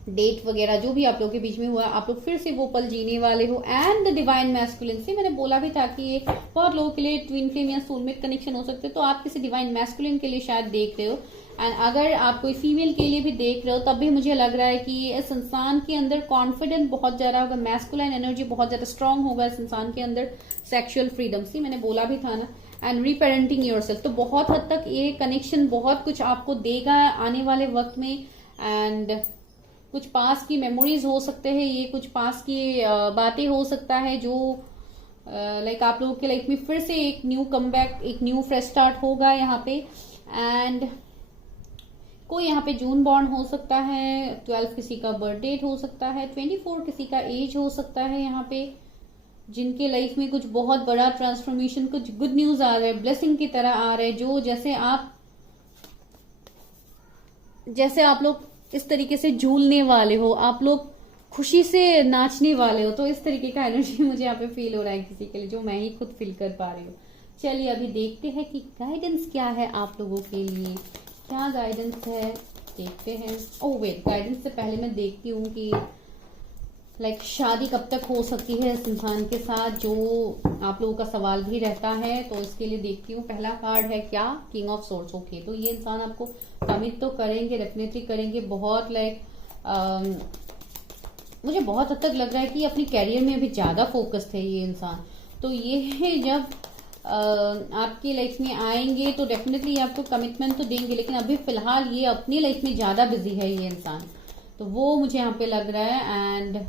डेट वगैरह जो भी आप लोगों के बीच में हुआ, आप लोग फिर से वो पल जीने वाले हो। एंड द डिवाइन मैस्कुलिन से मैंने बोला भी था कि ये बहुत लोगों के लिए ट्विन फ्लेम या सोलमेट कनेक्शन हो सकते हैं, तो आप किसी डिवाइन मैस्कुलिन के लिए शायद देख रहे हो। एंड अगर आप कोई फीमेल के लिए भी देख रहे हो तब भी मुझे लग रहा है कि इस इंसान के अंदर कॉन्फिडेंस बहुत ज्यादा होगा, मैस्कुलाइन एनर्जी बहुत ज्यादा स्ट्रांग होगा इस इंसान के अंदर। सेक्सुअल फ्रीडम सी मैंने बोला भी था ना, एंड रीपेरेंटिंग योरसेल्फ, तो बहुत हद तक ये कनेक्शन बहुत कुछ आपको देगा आने वाले वक्त में। एंड कुछ पास की मेमोरीज हो सकते हैं, ये कुछ पास की बातें हो सकता है जो लाइक आप लोगों के लाइफ में फिर से एक न्यू कमबैक, एक न्यू फ्रेश स्टार्ट होगा यहाँ पे। एंड कोई यहाँ पे जून बॉर्न हो सकता है, 12 किसी का बर्थ डेट हो सकता है, 24 किसी का एज हो सकता है यहाँ पे, जिनके लाइफ में कुछ बहुत बड़ा ट्रांसफॉर्मेशन, कुछ गुड न्यूज आ रहा है, ब्लेसिंग की तरह आ रहे हैं, जो जैसे आप लोग इस तरीके से झूलने वाले हो, आप लोग खुशी से नाचने वाले हो। तो इस तरीके का एनर्जी मुझे यहाँ पे फील हो रहा है किसी के लिए, जो मैं ही खुद फील कर पा रही हूँ। चलिए अभी देखते हैं कि गाइडेंस क्या है आप लोगों के लिए, क्या गाइडेंस है, देखते हैं। ओह वेट, गाइडेंस से पहले मैं देखती हूँ कि लाइक शादी कब तक हो सकती है इस इंसान के साथ, जो आप लोगों का सवाल भी रहता है। तो इसके लिए देखती हूँ, पहला कार्ड है क्या, किंग ऑफ सोर्ड्स। ओके, तो ये इंसान आपको कमिट तो करेंगे, डेफिनेटली करेंगे, बहुत लाइक मुझे बहुत हद तक लग रहा है कि अपनी कैरियर में अभी ज्यादा फोकस्ड है ये इंसान। तो ये जब आपकी लाइफ में आएंगे तो डेफिनेटली आपको कमिटमेंट तो देंगे, लेकिन अभी फिलहाल ये अपनी लाइफ में ज्यादा बिजी है ये इंसान, तो वो मुझे यहाँ पे लग रहा है। एंड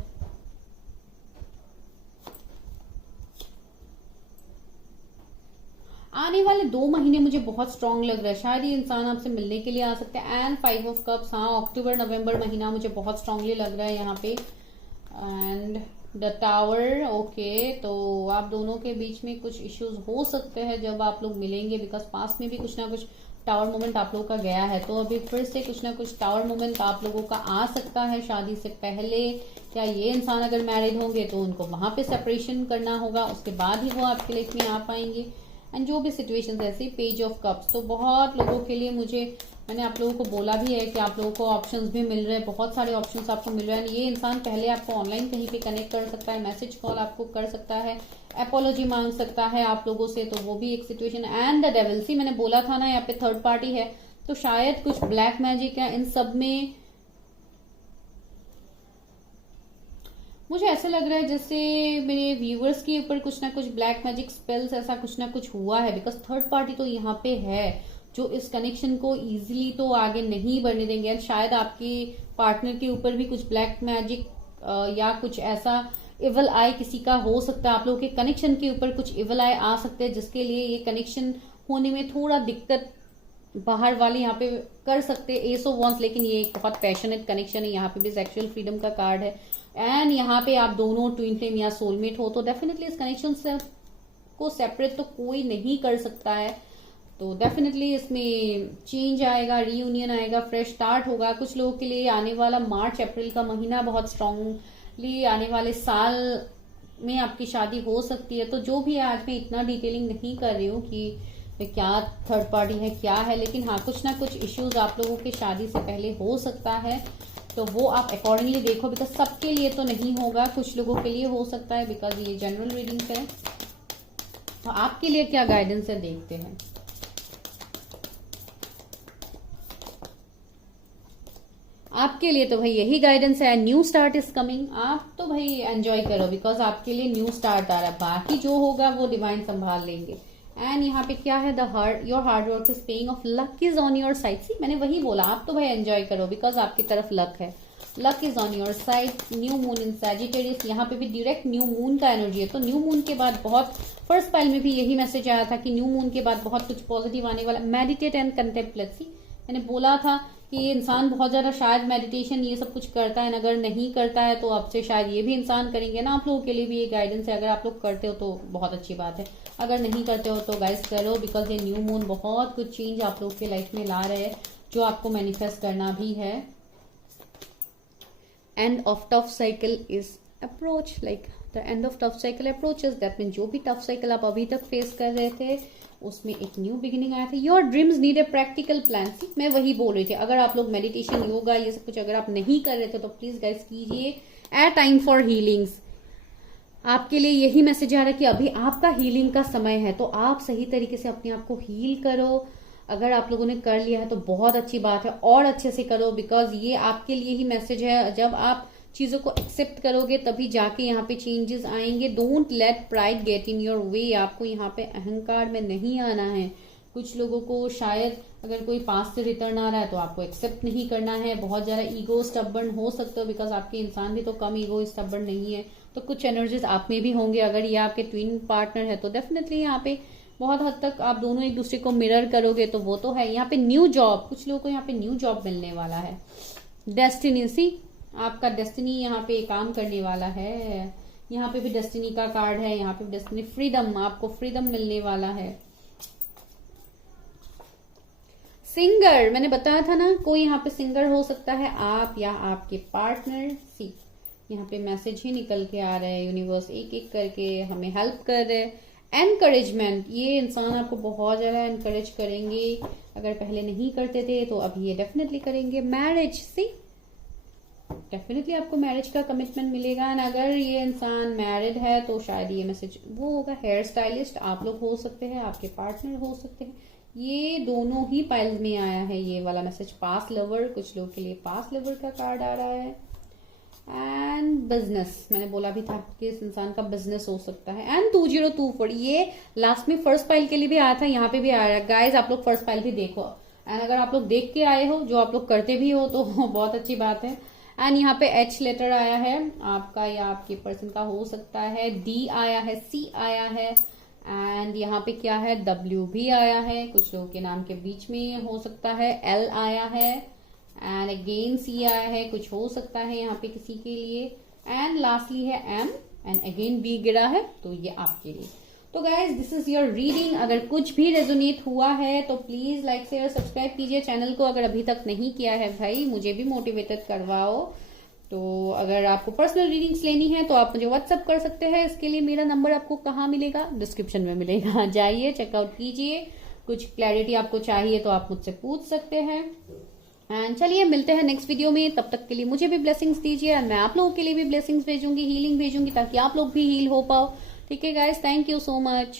आने वाले 2 महीने मुझे बहुत स्ट्रांग लग रहा है, शायद ये इंसान आपसे मिलने के लिए आ सकता है। एंड 5 ऑफ कप्स, हाँ अक्टूबर नवंबर महीना मुझे बहुत स्ट्रांगली लग रहा है यहाँ पे। एंड द टावर, ओके, तो आप दोनों के बीच में कुछ इश्यूज हो सकते हैं जब आप लोग मिलेंगे, बिकॉज पास में भी कुछ ना कुछ टावर मोमेंट आप लोगों का गया है, तो अभी फिर से कुछ ना कुछ टावर मोमेंट आप लोगों का आ सकता है शादी से पहले। या ये इंसान अगर मैरिड होंगे तो उनको वहां पे सेपरेशन करना होगा, उसके बाद ही वो आपकी लाइफ में आ पाएंगे। एंड जो भी सिचुएशंस ऐसी, पेज ऑफ कप्स, तो बहुत लोगों के लिए मैंने आप लोगों को बोला भी है कि आप लोगों को ऑप्शंस भी मिल रहे हैं, बहुत सारे ऑप्शंस आपको मिल रहे हैं। ये इंसान पहले आपको ऑनलाइन कहीं पे कनेक्ट कर सकता है, मैसेज कॉल आपको कर सकता है, अपोलॉजी मांग सकता है आप लोगों से, तो वो भी एक सिचुएशन। एंड द डेविल, सी मैंने बोला था ना यहाँ पे थर्ड पार्टी है, तो शायद कुछ ब्लैक मैजिक है इन सब में। मुझे ऐसा लग रहा है जैसे मेरे व्यूअर्स के ऊपर कुछ ना कुछ ब्लैक मैजिक स्पेल्स, ऐसा कुछ ना कुछ हुआ है, बिकॉज थर्ड पार्टी तो यहाँ पे है जो इस कनेक्शन को इजीली तो आगे नहीं बढ़ने देंगे। एंड शायद आपके पार्टनर के ऊपर भी कुछ ब्लैक मैजिक या कुछ ऐसा इवल आई किसी का हो सकता है, आप लोगों के कनेक्शन के ऊपर कुछ इवल आई आ सकते हैं, जिसके लिए ये कनेक्शन होने में थोड़ा दिक्कत बाहर वाले यहाँ पे कर सकते हैं। एस ऑफ वॉन्स, लेकिन ये एक बहुत पैशनेट कनेक्शन है, यहाँ पे भी सेक्सुअल फ्रीडम का कार्ड है। एंड यहाँ पे आप दोनों ट्विन फ्लेम या सोलमेट हो, तो डेफिनेटली इस कनेक्शन से को सेपरेट तो कोई नहीं कर सकता है। तो डेफिनेटली इसमें चेंज आएगा, रीयूनियन आएगा, फ्रेश स्टार्ट होगा। कुछ लोगों के लिए आने वाला मार्च अप्रैल का महीना बहुत स्ट्रांगली, आने वाले साल में आपकी शादी हो सकती है। तो जो भी है, आज मैं इतना डिटेलिंग नहीं कर रही हूँ कि क्या थर्ड पार्टी है क्या है, लेकिन हाँ कुछ ना कुछ इश्यूज आप लोगों के शादी से पहले हो सकता है, तो वो आप अकॉर्डिंगली देखो, बिकॉज सबके लिए तो नहीं होगा, कुछ लोगों के लिए हो सकता है, बिकॉज ये जनरल रीडिंग है। तो आपके लिए क्या गाइडेंस है देखते हैं। आपके लिए तो भाई यही गाइडेंस है, न्यू स्टार्ट इज कमिंग। आप तो भाई एंजॉय करो, बिकॉज आपके लिए न्यू स्टार्ट आ रहा है, बाकी जो होगा वो डिवाइन संभाल लेंगे। एंड यहाँ पे क्या है, your hard work is paying off, luck is on your side. See मैंने वही बोला, आप तो भाई एंजॉय करो बिकॉज आपकी तरफ लक है। Luck is on your side, new moon in Sagittarius, यहाँ पे भी डायरेक्ट न्यू मून का एनर्जी है। तो न्यू मून के बाद बहुत, फर्स्ट पाइल में भी यही मैसेज आया था कि न्यू मून के बाद बहुत कुछ पॉजिटिव आने वाला। Meditate and contemplate. सी मैंने बोला था कि ये इंसान बहुत ज्यादा शायद मेडिटेशन ये सब कुछ करता है, अगर नहीं करता है तो अब से शायद ये भी इंसान करेंगे ना। आप लोगों के लिए भी ये गाइडेंस है, अगर आप लोग करते हो तो बहुत अच्छी बात है, अगर नहीं करते हो तो गाइस करो, बिकॉज ये न्यू मून बहुत कुछ चेंज आप लोग के लाइफ में ला रहे हैं जो आपको मैनिफेस्ट करना भी है। End of tough cycle is approach, like the end of tough cycle approaches, that mean जो भी टफ साइकिल आप अभी तक फेस कर रहे थे उसमें एक न्यू बिगिनिंग आया था। Your dreams need a practical plan. See मैं वही बोल रही थी, अगर आप लोग मेडिटेशन, योगा ये सब कुछ अगर आप नहीं कर रहे थे तो प्लीज गाइस कीजिए। ए टाइम फॉर हीलिंग्स, आपके लिए यही मैसेज आ रहा है कि अभी आपका हीलिंग का समय है, तो आप सही तरीके से अपने आप को हील करो। अगर आप लोगों ने कर लिया है तो बहुत अच्छी बात है, और अच्छे से करो, बिकॉज ये आपके लिए ही मैसेज है। जब आप चीजों को एक्सेप्ट करोगे तभी जाके यहाँ पे चेंजेस आएंगे। Don't let pride get in your way, आपको यहाँ पे अहंकार में नहीं आना है। कुछ लोगों को शायद अगर कोई पास से रिटर्न आ रहा है तो आपको एक्सेप्ट नहीं करना है। बहुत ज्यादा ईगो स्टबर्न हो सकते हो, बिकॉज आपके इंसान भी तो कम ईगो स्टबर्न नहीं है, तो कुछ एनर्जीज आप में भी होंगे। अगर ये आपके ट्विन पार्टनर है तो डेफिनेटली यहाँ पे बहुत हद तक आप दोनों एक दूसरे को मिरर करोगे, तो वो तो है। यहाँ पे न्यू जॉब, कुछ लोगों को यहाँ पे न्यू जॉब मिलने वाला है। डेस्टिनी, सी आपका डेस्टिनी यहाँ पे काम करने वाला है। यहाँ पे भी डेस्टिनी का कार्ड है, यहाँ पे भी डेस्टिनी। फ्रीडम, आपको फ्रीडम मिलने वाला है। सिंगर, मैंने बताया था ना, कोई यहाँ पे सिंगर हो सकता है, आप या आपके पार्टनर। सी यहाँ पे मैसेज ही निकल के आ रहा है, यूनिवर्स एक एक करके हमें हेल्प कर रहे हैं। एनकरेजमेंट, ये इंसान आपको बहुत ज्यादा एनकरेज करेंगे, अगर पहले नहीं करते थे तो अब ये डेफिनेटली करेंगे। मैरिज, सी डेफिनेटली आपको मैरिज का कमिटमेंट मिलेगा। एंड अगर ये इंसान मैरिड है तो शायद ये मैसेज वो होगा। हेयर स्टाइलिस्ट आप लोग हो सकते हैं, आपके पार्टनर हो सकते हैं, ये दोनों ही पाइल्स में आया है ये वाला मैसेज। पास लवर, कुछ लोग के लिए पास लवर का कार्ड आ रहा है। एंड बिजनेस, मैंने बोला भी था कि इस इंसान का बिजनेस हो सकता है। एंड 2024, ये लास्ट में फर्स्ट पाइल के लिए भी आया था, यहाँ पे भी आ रहा है। गाइज आप लोग फर्स्ट पाइल भी देखो, एंड अगर आप लोग देख के आए हो, जो आप लोग करते भी हो, तो बहुत अच्छी बात है। एंड यहाँ पे H लेटर आया है, आपका या आपके पर्सन का हो सकता है। D आया है, C आया है, एंड यहाँ पे क्या है, W भी आया है, कुछ लोगों के नाम के बीच में हो सकता है। L आया है, एंड अगेन C आया है, कुछ हो सकता है यहाँ पे किसी के लिए। एंड लास्टली है M, एंड अगेन B गिरा है, तो ये आपके लिए। तो guys this is your reading. अगर कुछ भी रेजोनेट हुआ है तो प्लीज लाइक शेयर सब्सक्राइब कीजिए चैनल को, अगर अभी तक नहीं किया है भाई, मुझे भी मोटिवेटेड करवाओ। तो अगर आपको पर्सनल रीडिंग्स लेनी है तो आप मुझे व्हाट्सअप कर सकते हैं। इसके लिए मेरा नंबर आपको कहाँ मिलेगा, डिस्क्रिप्शन में मिलेगा, जाइए चेकआउट कीजिए। कुछ क्लैरिटी आपको चाहिए तो आप मुझसे पूछ सकते हैं। एंड चलिए मिलते हैं नेक्स्ट वीडियो में, तब तक के लिए मुझे भी ब्लेसिंग्स दीजिए, और मैं आप लोगों के लिए भी ब्लेसिंग्स भेजूंगी, हीलिंग भेजूंगी, ताकि आप लोग भी हील हो पाओ। ठीक है guys, thank you so much.